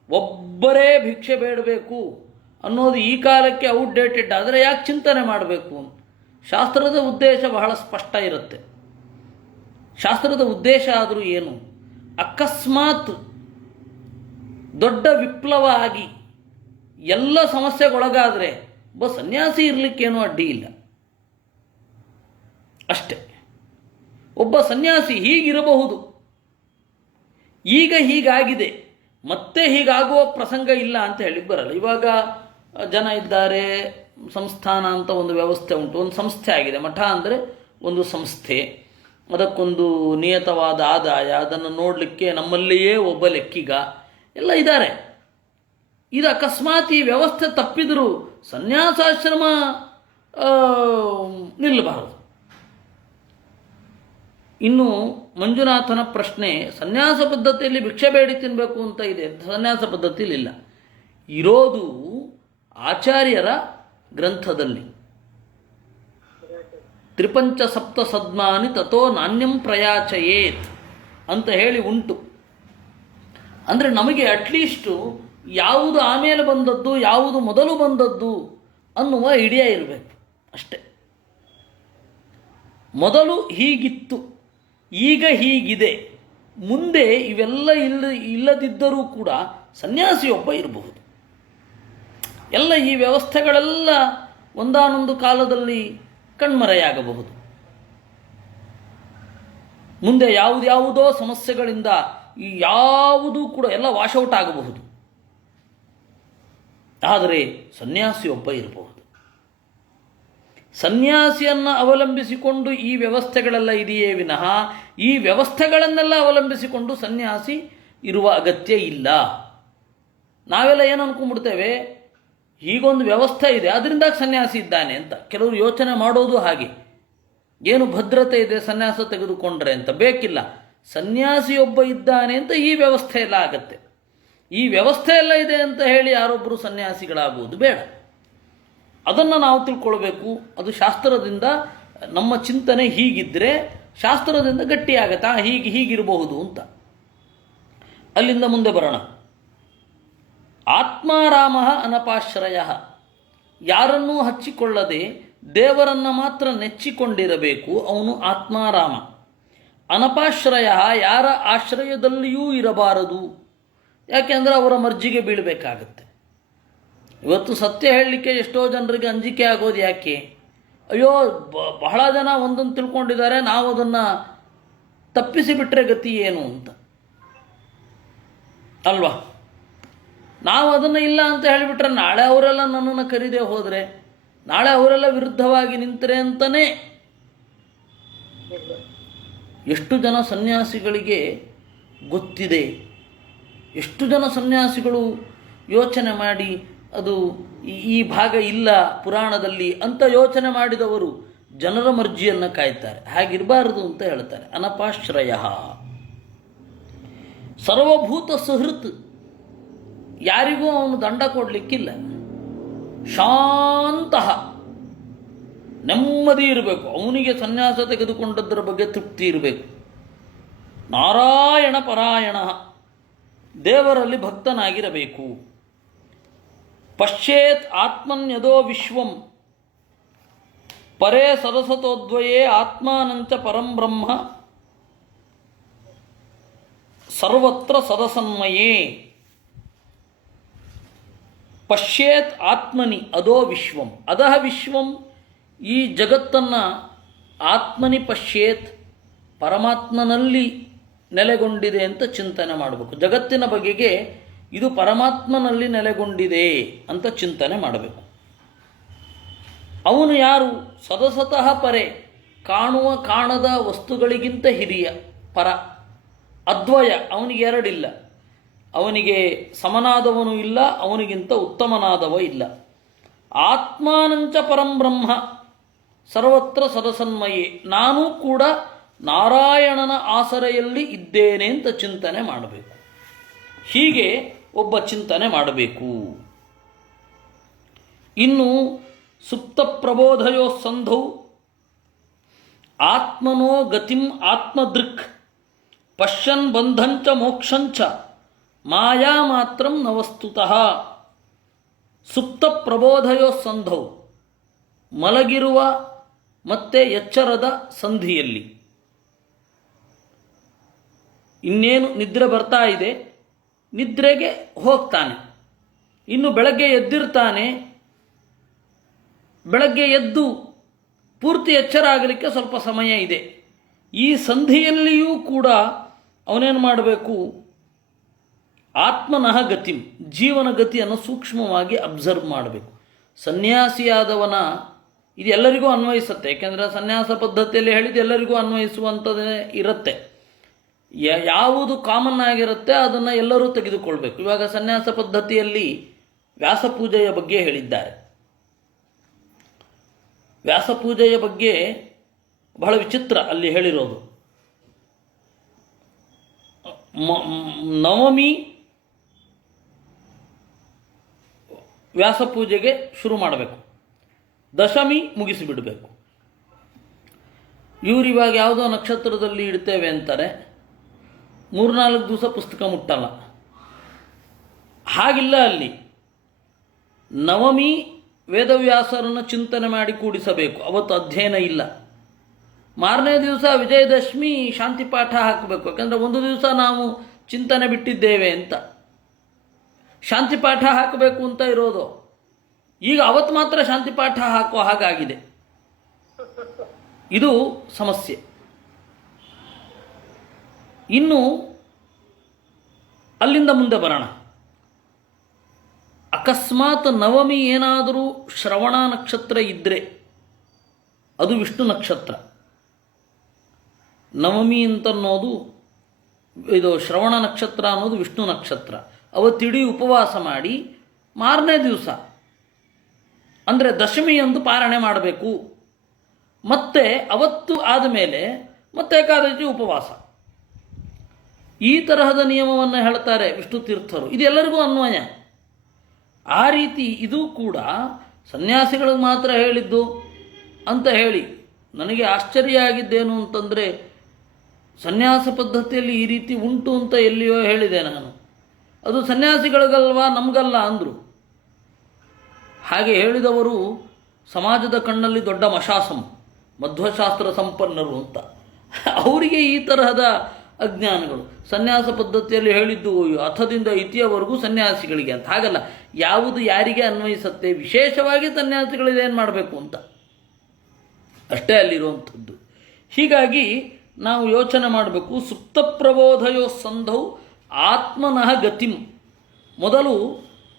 ಒಬ್ಬರೇ ಭಿಕ್ಷೆ ಬೇಡಬೇಕು ಅನ್ನೋದು ಈ ಕಾಲಕ್ಕೆ ಔಟ್ಡೇಟೆಡ್ ಆದರೆ ಯಾಕೆ ಚಿಂತನೆ ಮಾಡಬೇಕು? ಶಾಸ್ತ್ರದ ಉದ್ದೇಶ ಬಹಳ ಸ್ಪಷ್ಟ ಇರುತ್ತೆ. ಶಾಸ್ತ್ರದ ಉದ್ದೇಶ ಆದರೂ ಏನು? ಅಕಸ್ಮಾತ್ ದೊಡ್ಡ ವಿಪ್ಲವ ಆಗಿ ಎಲ್ಲ ಸಮಸ್ಯೆಗೊಳಗಾದರೆ ಸನ್ಯಾಸಿ ಇರಲಿಕ್ಕೇನೂ ಅಡ್ಡಿ ಇಲ್ಲ ಅಷ್ಟೆ. ಒಬ್ಬ ಸನ್ಯಾಸಿ ಹೀಗಿರಬಹುದು, ಈಗ ಹೀಗಾಗಿದೆ, ಮತ್ತೆ ಹೀಗಾಗುವ ಪ್ರಸಂಗ ಇಲ್ಲ ಅಂತ ಹೇಳಿ ಬರಲ್ಲ. ಇವಾಗ ಜನ ಇದ್ದಾರೆ, ಸಂಸ್ಥಾನ ಅಂತ ಒಂದು ವ್ಯವಸ್ಥೆ ಉಂಟು, ಒಂದು ಸಂಸ್ಥೆ ಆಗಿದೆ. ಮಠ ಅಂದರೆ ಒಂದು ಸಂಸ್ಥೆ, ಅದಕ್ಕೊಂದು ನಿಯತವಾದ ಆದಾಯ, ಅದನ್ನು ನೋಡಲಿಕ್ಕೆ ನಮ್ಮಲ್ಲಿಯೇ ಒಬ್ಬ ಲೆಕ್ಕಿಗ ಎಲ್ಲ ಇದ್ದಾರೆ. ಇದು ಅಕಸ್ಮಾತ್ ಈ ವ್ಯವಸ್ಥೆ ತಪ್ಪಿದರೂ ಸನ್ಯಾಸಾಶ್ರಮ ನಿಲ್ಲಬಾರದು. ಇನ್ನು ಮಂಜುನಾಥನ ಪ್ರಶ್ನೆ, ಸನ್ಯಾಸ ಪದ್ಧತಿಯಲ್ಲಿ ಭಿಕ್ಷೆ ಬೇಡಿ ತಿನ್ನಬೇಕು ಅಂತ ಇದೆ, ಸನ್ಯಾಸ ಪದ್ಧತಿಯಲ್ಲಿ ಇಲ್ಲ. ಇರೋದು ಆಚಾರ್ಯರ ಗ್ರಂಥದಲ್ಲಿ. ತ್ರಿಪಂಚ ಸಪ್ತ ಸದ್ಮಾನಿ ತಥೋ ನಾಣ್ಯಂ ಪ್ರಯಾಚಯೇತ್ ಅಂತ ಹೇಳಿ ಉಂಟು. ಅಂದರೆ ನಮಗೆ ಅಟ್ಲೀಸ್ಟು ಯಾವುದು ಆಮೇಲೆ ಬಂದದ್ದು ಯಾವುದು ಮೊದಲು ಬಂದದ್ದು ಅನ್ನುವ ಐಡಿಯಾ ಇರಬೇಕು ಅಷ್ಟೆ. ಮೊದಲು ಹೀಗಿತ್ತು, ಈಗ ಹೀಗಿದೆ, ಮುಂದೆ ಇವೆಲ್ಲ ಇಲ್ಲದಿದ್ದರೂ ಕೂಡ ಸನ್ಯಾಸಿಯೊಬ್ಬ ಇರಬಹುದು. ಎಲ್ಲ ಈ ವ್ಯವಸ್ಥೆಗಳೆಲ್ಲ ಒಂದಾನೊಂದು ಕಾಲದಲ್ಲಿ ಕಣ್ಮರೆಯಾಗಬಹುದು. ಮುಂದೆ ಯಾವುದ್ಯಾವುದೋ ಸಮಸ್ಯೆಗಳಿಂದ ಈ ಯಾವುದೂ ಕೂಡ ಎಲ್ಲ ವಾಶೌಟ್ ಆಗಬಹುದು. ಆದರೆ ಸನ್ಯಾಸಿಯೊಬ್ಬ ಇರಬಹುದು. ಸನ್ಯಾಸಿಯನ್ನು ಅವಲಂಬಿಸಿಕೊಂಡು ಈ ವ್ಯವಸ್ಥೆಗಳೆಲ್ಲ ಇದೆಯೇ ವಿನಃ ಈ ವ್ಯವಸ್ಥೆಗಳನ್ನೆಲ್ಲ ಅವಲಂಬಿಸಿಕೊಂಡು ಸನ್ಯಾಸಿ ಇರುವ ಅಗತ್ಯ ಇಲ್ಲ. ನಾವೆಲ್ಲ ಏನು ಅಂದ್ಕೊಂಡ್ಬಿಡ್ತೇವೆ, ಹೀಗೊಂದು ವ್ಯವಸ್ಥೆ ಇದೆ, ಅದರಿಂದ ಸನ್ಯಾಸಿ ಇದ್ದಾನೆ ಅಂತ ಕೆಲವರು ಯೋಚನೆ ಮಾಡೋದು ಹಾಗೆ. ಏನು ಭದ್ರತೆ ಇದೆ ಸನ್ಯಾಸ ತೆಗೆದುಕೊಂಡ್ರೆ ಅಂತ? ಬೇಕಿಲ್ಲ, ಸನ್ಯಾಸಿಯೊಬ್ಬ ಇದ್ದಾನೆ ಅಂತ ಈ ವ್ಯವಸ್ಥೆ ಎಲ್ಲ ಆಗತ್ತೆ. ಈ ವ್ಯವಸ್ಥೆ ಎಲ್ಲ ಇದೆ ಅಂತ ಹೇಳಿ ಯಾರೊಬ್ಬರು ಸನ್ಯಾಸಿಗಳಾಗುವುದು ಬೇಡ. ಅದನ್ನು ನಾವು ತಿಳ್ಕೊಳ್ಬೇಕು. ಅದು ಶಾಸ್ತ್ರದಿಂದ ನಮ್ಮ ಚಿಂತನೆ ಹೀಗಿದ್ದರೆ ಶಾಸ್ತ್ರದಿಂದ ಗಟ್ಟಿಯಾಗತ್ತಾ, ಹೀಗಿರಬಹುದು ಅಂತ. ಅಲ್ಲಿಂದ ಮುಂದೆ ಬರೋಣ. ಆತ್ಮಾರಾಮ ಅನಪಾಶ್ರಯ, ಯಾರನ್ನೂ ಹಚ್ಚಿಕೊಳ್ಳದೆ ದೇವರನ್ನು ಮಾತ್ರ ನೆಚ್ಚಿಕೊಂಡಿರಬೇಕು, ಅವನು ಆತ್ಮಾರಾಮ. ಅನಪಾಶ್ರಯ, ಯಾರ ಆಶ್ರಯದಲ್ಲಿಯೂ ಇರಬಾರದು, ಯಾಕೆಂದರೆ ಅವರ ಮರ್ಜಿಗೆ ಬೀಳಬೇಕಾಗತ್ತೆ. ಇವತ್ತು ಸತ್ಯ ಹೇಳಲಿಕ್ಕೆ ಎಷ್ಟೋ ಜನರಿಗೆ ಅಂಜಿಕೆ ಆಗೋದು ಯಾಕೆ? ಅಯ್ಯೋ, ಬಹಳ ಜನ ಒಂದೊಂದು ತಿಳ್ಕೊಂಡಿದ್ದಾರೆ, ನಾವು ಅದನ್ನು ತಪ್ಪಿಸಿಬಿಟ್ರೆ ಗತಿ ಏನು ಅಂತ ಅಲ್ವಾ? ನಾವು ಅದನ್ನು ಇಲ್ಲ ಅಂತ ಹೇಳಿಬಿಟ್ರೆ ನಾಳೆ ಅವರೆಲ್ಲ ನನ್ನನ್ನು ಕರೀದೇ ಹೋದರೆ, ನಾಳೆ ಅವರೆಲ್ಲ ವಿರುದ್ಧವಾಗಿ ನಿಂತರೆ ಅಂತಲೇ ಎಷ್ಟು ಜನ ಸನ್ಯಾಸಿಗಳಿಗೆ ಗೊತ್ತಿದೆ, ಎಷ್ಟು ಜನ ಸನ್ಯಾಸಿಗಳು ಯೋಚನೆ ಮಾಡಿ ಅದು ಈ ಭಾಗ ಇಲ್ಲ ಪುರಾಣದಲ್ಲಿ ಅಂತ ಯೋಚನೆ ಮಾಡಿದವರು ಜನರ ಮರ್ಜಿಯನ್ನು ಕಾಯ್ತಾರೆ. ಹಾಗಿರಬಾರದು ಅಂತ ಹೇಳ್ತಾರೆ. ಅನಪಾಶ್ರಯ ಸರ್ವಭೂತ ಸುಹೃತ್, ಯಾರಿಗೂ ಅವನು ದಂಡ ಕೊಡಲಿಕ್ಕಿಲ್ಲ. ಶಾಂತ, ನೆಮ್ಮದಿ ಇರಬೇಕು, ಅವನಿಗೆ ಸನ್ಯಾಸ ತೆಗೆದುಕೊಂಡದ್ದರ ಬಗ್ಗೆ ತೃಪ್ತಿ ಇರಬೇಕು. ನಾರಾಯಣ ಪರಾಯಣ, ದೇವರಲ್ಲಿ ಭಕ್ತನಾಗಿರಬೇಕು. ಪಶ್ಯೇತ್ ಆತ್ಮನ್ಯದೋ ವಿಶ್ವಂ ಪರೇ ಸದಸತೋದ್ವಯೇ ಆತ್ಮಾನಂಚ ಪರಂ ಬ್ರಹ್ಮ ಸರ್ವತ್ರ ಸದಸನ್ಮಯೇ. ಪಶ್ಯೇತ್ ಆತ್ಮನಿ ಅದೋ ವಿಶ್ವಂ, ಅದಹ ವಿಶ್ವಂ, ಈ ಜಗತ್ತನ್ನು ಆತ್ಮನಿ ಪಶ್ಯೇತ್, ಪರಮಾತ್ಮನಲ್ಲಿ ನೆಲೆಗೊಂಡಿದೆ ಅಂತ ಚಿಂತನೆ ಮಾಡಬೇಕು. ಜಗತ್ತಿನ ಬಗೆಗೆ ಇದು ಪರಮಾತ್ಮನಲ್ಲಿ ನೆಲೆಗೊಂಡಿದೆ ಅಂತ ಚಿಂತನೆ ಮಾಡಬೇಕು. ಅವನು ಯಾರು? ಸದಸತಃ ಪರೆ, ಕಾಣುವ ಕಾಣದ ವಸ್ತುಗಳಿಗಿಂತ ಹಿರಿಯ, ಪರ. ಅದ್ವಯ, ಅವನಿಗೆ ಎರಡಿಲ್ಲ, ಅವನಿಗೆ ಸಮನಾದವನು ಇಲ್ಲ, ಅವನಿಗಿಂತ ಉತ್ತಮನಾದವ ಇಲ್ಲ. ಆತ್ಮಾನಂಚ ಪರಂ ಬ್ರಹ್ಮ ಸರ್ವತ್ರ ಸದಸನ್ಮಯೇ, ನಾನೂ ಕೂಡ ನಾರಾಯಣನ ಆಸರೆಯಲ್ಲಿ ಇದ್ದೇನೆ ಅಂತ ಚಿಂತನೆ ಮಾಡಬೇಕು. ಹೀಗೆ ಒಬ್ಬ ಚಿಂತನೆ ಮಾಡಬೇಕು. ಇನ್ನು ಸುಪ್ತ ಪ್ರಬೋಧಯೋ ಸಂಧೌ ಆತ್ಮನೋ ಗತಿಂ ಆತ್ಮದೃಕ್ ಪಶ್ಯನ್ ಬಂಧಂಚ ಮೋಕ್ಷಂಚ ಮಾಯಾ ಮಾತ್ರಂ ನವಸ್ತುತಃ. ಸುಪ್ತ ಪ್ರಬೋಧಯೋ ಸಂಧೌ, ಮಲಗಿರುವ ಮತ್ತೆ ಎಚ್ಚರದ ಸಂಧಿಯಲ್ಲಿ. ಇನ್ನೇನು ನಿದ್ರೆ ಬರ್ತಾ ಇದೆ, ನಿದ್ರೆಗೆ ಹೋಗ್ತಾನೆ, ಇನ್ನು ಬೆಳಗ್ಗೆ ಎದ್ದಿರ್ತಾನೆ, ಬೆಳಗ್ಗೆ ಎದ್ದು ಪೂರ್ತಿ ಎಚ್ಚರ ಆಗಲಿಕ್ಕೆ ಸ್ವಲ್ಪ ಸಮಯ ಇದೆ. ಈ ಸಂಧಿಯಲ್ಲಿಯೂ ಕೂಡ ಅವನೇನು ಮಾಡಬೇಕು? ಆತ್ಮನಃ ಗತಿಂ, ಜೀವನ ಗತಿಯನ್ನು ಸೂಕ್ಷ್ಮವಾಗಿ ಅಬ್ಸರ್ವ್ ಮಾಡಬೇಕು. ಸನ್ಯಾಸಿಯಾದವನ, ಇದು ಎಲ್ಲರಿಗೂ ಅನ್ವಯಿಸುತ್ತೆ, ಏಕೆಂದರೆ ಸನ್ಯಾಸ ಪದ್ಧತಿಯಲ್ಲಿ ಹೇಳಿದ್ದು ಎಲ್ಲರಿಗೂ ಅನ್ವಯಿಸುವಂಥದ್ದೇ ಇರುತ್ತೆ. ಯಾವುದು ಕಾಮನ್ ಆಗಿರುತ್ತೆ ಅದನ್ನು ಎಲ್ಲರೂ ತೆಗೆದುಕೊಳ್ಬೇಕು. ಇವಾಗ ಸನ್ಯಾಸ ಪದ್ಧತಿಯಲ್ಲಿ ವ್ಯಾಸಪೂಜೆಯ ಬಗ್ಗೆ ಹೇಳಿದ್ದಾರೆ. ವ್ಯಾಸಪೂಜೆಯ ಬಗ್ಗೆ ಬಹಳ ವಿಚಿತ್ರ ಅಲ್ಲಿ ಹೇಳಿರೋದು. ನವಮಿ ವ್ಯಾಸಪೂಜೆಗೆ ಶುರು ಮಾಡಬೇಕು, ದಶಮಿ ಮುಗಿಸಿಬಿಡಬೇಕು. ಇವರು ಇವಾಗ ಯಾವುದೋ ನಕ್ಷತ್ರದಲ್ಲಿ ಇಡ್ತೇವೆ ಅಂತಾರೆ, 3-4 ದಿವಸ ಪುಸ್ತಕ ಮುಟ್ಟಲ್ಲ. ಹಾಗಿಲ್ಲ ಅಲ್ಲಿ. ನವಮಿ ವೇದವ್ಯಾಸರನ್ನು ಚಿಂತನೆ ಮಾಡಿ ಕೂಡಿಸಬೇಕು, ಅವತ್ತು ಅಧ್ಯಯನ ಇಲ್ಲ. ಮಾರನೇ ದಿವಸ ವಿಜಯದಶಮಿ ಶಾಂತಿ ಪಾಠ ಹಾಕಬೇಕು, ಯಾಕಂದರೆ ಒಂದು ದಿವಸ ನಾವು ಚಿಂತನೆ ಬಿಟ್ಟಿದ್ದೇವೆ ಅಂತ. ಶಾಂತಿ ಪಾಠ ಹಾಕಬೇಕು ಅಂತ ಇರೋದು, ಈಗ ಅವತ್ತು ಮಾತ್ರ ಶಾಂತಿ ಪಾಠ ಹಾಕೋ ಹಾಗಾಗಿದೆ. ಇದು ಸಮಸ್ಯೆ. ಇನ್ನು ಅಲ್ಲಿಂದ ಮುಂದೆ ಬರೋಣ. ಅಕಸ್ಮಾತ್ ನವಮಿ ಏನಾದರೂ ಶ್ರವಣ ನಕ್ಷತ್ರ ಇದ್ದರೆ ಅದು ವಿಷ್ಣು ನಕ್ಷತ್ರ. ನವಮಿ ಅಂತನ್ನೋದು, ಇದು ಶ್ರವಣ ನಕ್ಷತ್ರ ಅನ್ನೋದು ವಿಷ್ಣು ನಕ್ಷತ್ರ. ಅವತ್ತಿಡೀ ಉಪವಾಸ ಮಾಡಿ ಮಾರನೇ ದಿವಸ ಅಂದರೆ ದಶಮಿಯಂದು ಪಾರಣೆ ಮಾಡಬೇಕು. ಮತ್ತೆ ಅವತ್ತು ಆದಮೇಲೆ ಮತ್ತೆ ಏಕಾದಶಿ ಉಪವಾಸ. ಈ ತರಹದ ನಿಯಮವನ್ನು ಹೇಳ್ತಾರೆ ವಿಷ್ಣು ತೀರ್ಥರು. ಇದೆಲ್ಲರಿಗೂ ಅನ್ವಯ. ಆ ರೀತಿ ಇದು ಕೂಡ ಸನ್ಯಾಸಿಗಳಿಗೆ ಮಾತ್ರ ಹೇಳಿದ್ದು ಅಂತ ಹೇಳಿ ನನಗೆ ಆಶ್ಚರ್ಯ ಆಗಿದ್ದೇನು ಅಂತಂದರೆ, ಸನ್ಯಾಸ ಪದ್ಧತಿಯಲ್ಲಿ ಈ ರೀತಿ ಉಂಟು ಅಂತ ಎಲ್ಲಿಯೋ ಹೇಳಿದೆ ನಾನು. ಅದು ಸನ್ಯಾಸಿಗಳಿಗಲ್ವಾ ನಮಗಲ್ಲ ಅಂದರು. ಹಾಗೆ ಹೇಳಿದವರು ಸಮಾಜದ ಕಣ್ಣಲ್ಲಿ ದೊಡ್ಡ ಮಶಾಸಂ, ಮಧ್ವಶಾಸ್ತ್ರ ಸಂಪನ್ನರು ಅಂತ. ಅವರಿಗೆ ಈ ತರಹದ ಅಜ್ಞಾನಗಳು. ಸನ್ಯಾಸ ಪದ್ಧತಿಯಲ್ಲಿ ಹೇಳಿದ್ದು ಅಥದಿಂದ ಇತಿಯವರೆಗೂ ಸನ್ಯಾಸಿಗಳಿಗೆ ಅಂತ. ಹಾಗಲ್ಲ, ಯಾವುದು ಯಾರಿಗೆ ಅನ್ವಯಿಸುತ್ತೆ, ವಿಶೇಷವಾಗಿ ಸನ್ಯಾಸಿಗಳಿದೇನು ಮಾಡಬೇಕು ಅಂತ ಅಷ್ಟೇ ಅಲ್ಲಿರುವಂಥದ್ದು. ಹೀಗಾಗಿ ನಾವು ಯೋಚನೆ ಮಾಡಬೇಕು. ಸುಪ್ತ ಪ್ರಬೋಧಯೋ ಸಂಧೌ ಆತ್ಮನಃ ಗತಿಂ. ಮೊದಲು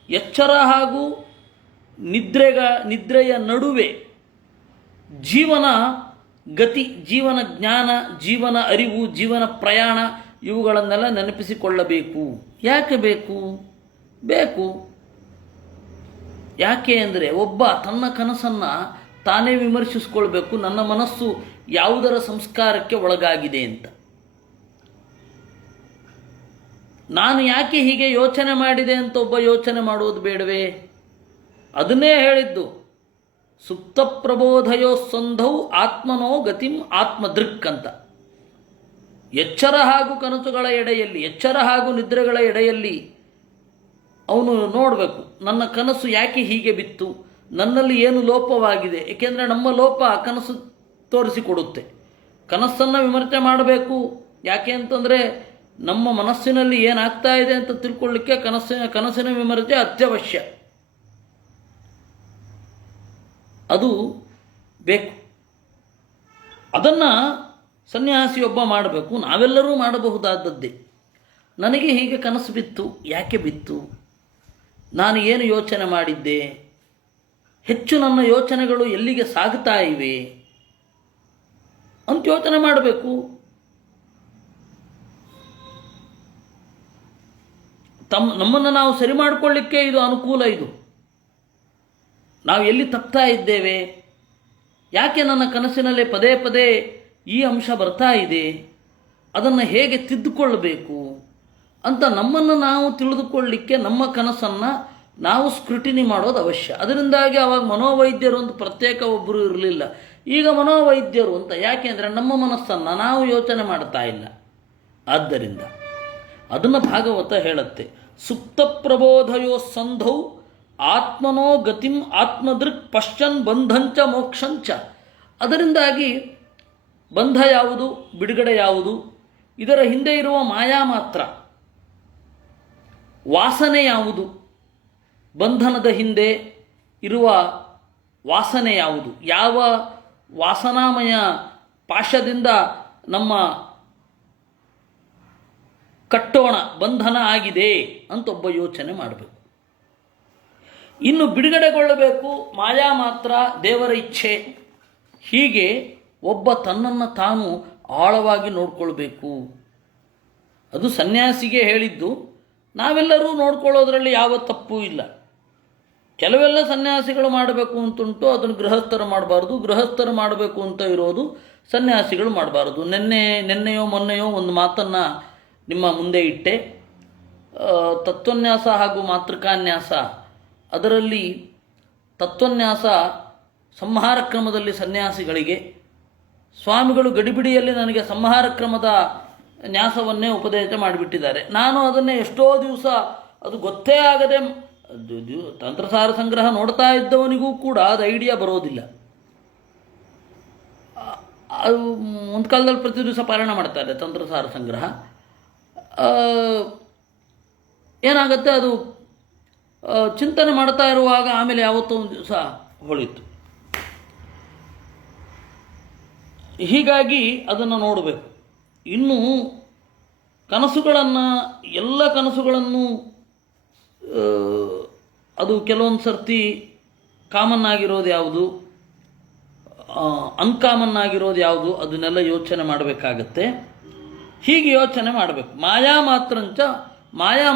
ಎಚ್ಚರ ಹಾಗೂ ನಿದ್ರೆಯ ನಡುವೆ ಜೀವನ ಗತಿ, ಜೀವನ ಜ್ಞಾನ, ಜೀವನ ಅರಿವು, ಜೀವನ ಪ್ರಯಾಣ ಇವುಗಳನ್ನೆಲ್ಲ ನೆನಪಿಸಿಕೊಳ್ಳಬೇಕು. ಯಾಕೆ ಬೇಕು? ಯಾಕೆ ಅಂದರೆ ಒಬ್ಬ ತನ್ನ ಕನಸನ್ನು ತಾನೇ ವಿಮರ್ಶಿಸ್ಕೊಳ್ಬೇಕು. ನನ್ನ ಮನಸ್ಸು ಯಾವುದರ ಸಂಸ್ಕಾರಕ್ಕೆ ಒಳಗಾಗಿದೆ ಅಂತ. ನಾನು ಯಾಕೆ ಹೀಗೆ ಯೋಚನೆ ಮಾಡಿದೆ ಅಂತ ಒಬ್ಬ ಯೋಚನೆ ಮಾಡುವುದು ಬೇಡವೇ? ಅದನ್ನೇ ಹೇಳಿದ್ದು. ಸುಪ್ತ ಪ್ರಬೋಧಯೋ ಸಂಧೌ ಆತ್ಮನೋ ಗತಿಂ ಆತ್ಮದೃಕ್ ಅಂತ. ಎಚ್ಚರ ಹಾಗೂ ಕನಸುಗಳ ಎಡೆಯಲ್ಲಿ, ಎಚ್ಚರ ಹಾಗೂ ನಿದ್ರೆಗಳ ಎಡೆಯಲ್ಲಿ ಅವನು ನೋಡಬೇಕು, ನನ್ನ ಕನಸು ಯಾಕೆ ಹೀಗೆ ಬಿತ್ತು, ನನ್ನಲ್ಲಿ ಏನು ಲೋಪವಾಗಿದೆ. ಏಕೆಂದರೆ ನಮ್ಮ ಲೋಪ ಕನಸು ತೋರಿಸಿಕೊಡುತ್ತೆ. ಕನಸನ್ನು ವಿಮರ್ಶೆ ಮಾಡಬೇಕು. ಯಾಕೆ ಅಂತಂದರೆ ನಮ್ಮ ಮನಸ್ಸಿನಲ್ಲಿ ಏನಾಗ್ತಾ ಇದೆ ಅಂತ ತಿಳ್ಕೊಳ್ಳಿಕ್ಕೆ ಕನಸಿನ ವಿಮರ್ಶೆ ಅತ್ಯವಶ್ಯ. ಅದು ಬೇಕು. ಅದನ್ನು ಸನ್ಯಾಸಿಯೊಬ್ಬ ಮಾಡಬೇಕು. ನಾವೆಲ್ಲರೂ ಮಾಡಬಹುದಾದದ್ದೇ. ನನಗೆ ಹೀಗೆ ಕನಸು ಬಿತ್ತು, ಯಾಕೆ ಬಿತ್ತು, ನಾನು ಏನು ಯೋಚನೆ ಮಾಡಿದ್ದೆ, ಹೆಚ್ಚು ನನ್ನ ಯೋಚನೆಗಳು ಎಲ್ಲಿಗೆ ಸಾಗುತ್ತಾ ಇವೆ ಅಂತ ಯೋಚನೆ ಮಾಡಬೇಕು. ನಮ್ಮನ್ನು ನಾವು ಸರಿ ಮಾಡಿಕೊಳ್ಳಿಕ್ಕೆ ಇದು ಅನುಕೂಲ. ಇದು ನಾವು ಎಲ್ಲಿ ತಪ್ತಾ ಇದ್ದೇವೆ, ಯಾಕೆ ನನ್ನ ಕನಸಿನಲ್ಲಿ ಪದೇ ಪದೇ ಈ ಅಂಶ ಬರ್ತಾ ಇದೆ, ಅದನ್ನು ಹೇಗೆ ತಿದ್ದುಕೊಳ್ಳಬೇಕು ಅಂತ ನಮ್ಮನ್ನು ನಾವು ತಿಳಿದುಕೊಳ್ಳಲಿಕ್ಕೆ ನಮ್ಮ ಕನಸನ್ನು ನಾವು ಸ್ಕ್ರೂಟಿನಿ ಮಾಡೋದು ಅವಶ್ಯ. ಅದರಿಂದಾಗಿ ಆವಾಗ ಮನೋವೈದ್ಯರು ಅಂತ ಪ್ರತ್ಯೇಕ ಒಬ್ಬರು ಇರಲಿಲ್ಲ. ಈಗ ಮನೋವೈದ್ಯರು ಅಂತ. ಯಾಕೆ ಅಂದರೆ ನಮ್ಮ ಮನಸ್ಸನ್ನು ನಾವು ಯೋಚನೆ ಮಾಡ್ತಾ ಇಲ್ಲ. ಆದ್ದರಿಂದ ಅದನ್ನು ಭಾಗವತ ಹೇಳುತ್ತೆ. ಸುಪ್ತ ಪ್ರಬೋಧಯೋ ಸಂಧೌ ಆತ್ಮನೋ ಗತಿಂ ಆತ್ಮದೃಕ್ ಪಶ್ಚನ್ ಬಂಧಂಚ ಮೋಕ್ಷಂಚ. ಅದರಿಂದಾಗಿ ಬಂಧ ಯಾವುದು, ಬಿಡುಗಡೆ ಯಾವುದು, ಇದರ ಹಿಂದೆ ಇರುವ ಮಾಯಾ ಮಾತ್ರ, ವಾಸನೆ ಯಾವುದು, ಬಂಧನದ ಹಿಂದೆ ಇರುವ ವಾಸನೆ ಯಾವುದು, ಯಾವ ವಾಸನಾಮಯ ಪಾಶದಿಂದ ನಮ್ಮ ಕಟ್ಟೋಣ ಬಂಧನ ಆಗಿದೆ ಅಂತ ಒಬ್ಬ ಯೋಚನೆ ಮಾಡಬೇಕು. ಇನ್ನು ಬಿಡುಗಡೆಗೊಳ್ಳಬೇಕು ಮಾಯಾ ಮಾತ್ರ, ದೇವರ ಇಚ್ಛೆ. ಹೀಗೆ ಒಬ್ಬ ತನ್ನನ್ನು ತಾನು ಆಳವಾಗಿ ನೋಡ್ಕೊಳ್ಬೇಕು. ಅದು ಸನ್ಯಾಸಿಗೆ ಹೇಳಿದ್ದು. ನಾವೆಲ್ಲರೂ ನೋಡ್ಕೊಳ್ಳೋದ್ರಲ್ಲಿ ಯಾವ ತಪ್ಪು ಇಲ್ಲ. ಕೆಲವೆಲ್ಲ ಸನ್ಯಾಸಿಗಳು ಮಾಡಬೇಕು ಅಂತುಂಟು, ಅದನ್ನು ಗೃಹಸ್ಥರು ಮಾಡಬಾರ್ದು. ಗೃಹಸ್ಥರು ಮಾಡಬೇಕು ಅಂತ ಇರೋದು ಸನ್ಯಾಸಿಗಳು ಮಾಡಬಾರ್ದು. ನಿನ್ನೆಯೋ ಮೊನ್ನೆಯೋ ಒಂದು ಮಾತನ್ನು ನಿಮ್ಮ ಮುಂದೆ ಇಟ್ಟೆ. ತತ್ವನ್ಯಾಸ ಹಾಗೂ ಮಾತೃಕಾನ್ಯಾಸ, ಅದರಲ್ಲಿ ತತ್ವನ್ಯಾಸ ಸಂಹಾರ ಕ್ರಮದಲ್ಲಿ ಸನ್ಯಾಸಿಗಳಿಗೆ, ಸ್ವಾಮಿಗಳು ಗಡಿಬಿಡಿಯಲ್ಲಿ ನನಗೆ ಸಂಹಾರ ಕ್ರಮದ ನ್ಯಾಸವನ್ನೇ ಉಪದೇಶ ಮಾಡಿಬಿಟ್ಟಿದ್ದಾರೆ. ನಾನು ಅದನ್ನೇ ಎಷ್ಟೋ ದಿವಸ ಅದು ಗೊತ್ತೇ ಆಗದೆ ತಂತ್ರಸಾರ ಸಂಗ್ರಹ ನೋಡ್ತಾ ಇದ್ದವನಿಗೂ ಕೂಡ ಅದು ಐಡಿಯಾ ಬರೋದಿಲ್ಲ. ಅದು ಒಂದು ಕಾಲದಲ್ಲಿ ಪ್ರತಿ ದಿವಸ ಪಾರಾಯಣ ಮಾಡ್ತಾರೆ ತಂತ್ರಸಾರ ಸಂಗ್ರಹ. ಏನಾಗುತ್ತೆ, ಅದು ಚಿಂತನೆ ಮಾಡ್ತಾ ಇರುವಾಗ ಆಮೇಲೆ ಯಾವತ್ತೋ ಒಂದು ದಿವಸ ಹೊಳಿತು. ಹೀಗಾಗಿ ಅದನ್ನು ನೋಡಬೇಕು. ಇನ್ನು ಕನಸುಗಳನ್ನು, ಎಲ್ಲ ಕನಸುಗಳನ್ನು ಅದು ಕೆಲವೊಂದು ಸರ್ತಿ ಕಾಮನ್ ಆಗಿರೋದು ಯಾವುದು, ಅನ್ಕಾಮನ್ ಆಗಿರೋದು ಯಾವುದು, ಅದನ್ನೆಲ್ಲ ಯೋಚನೆ ಮಾಡಬೇಕಾಗತ್ತೆ. ಹೀಗೆ ಯೋಚನೆ ಮಾಡಬೇಕು. ಮಾಯಾ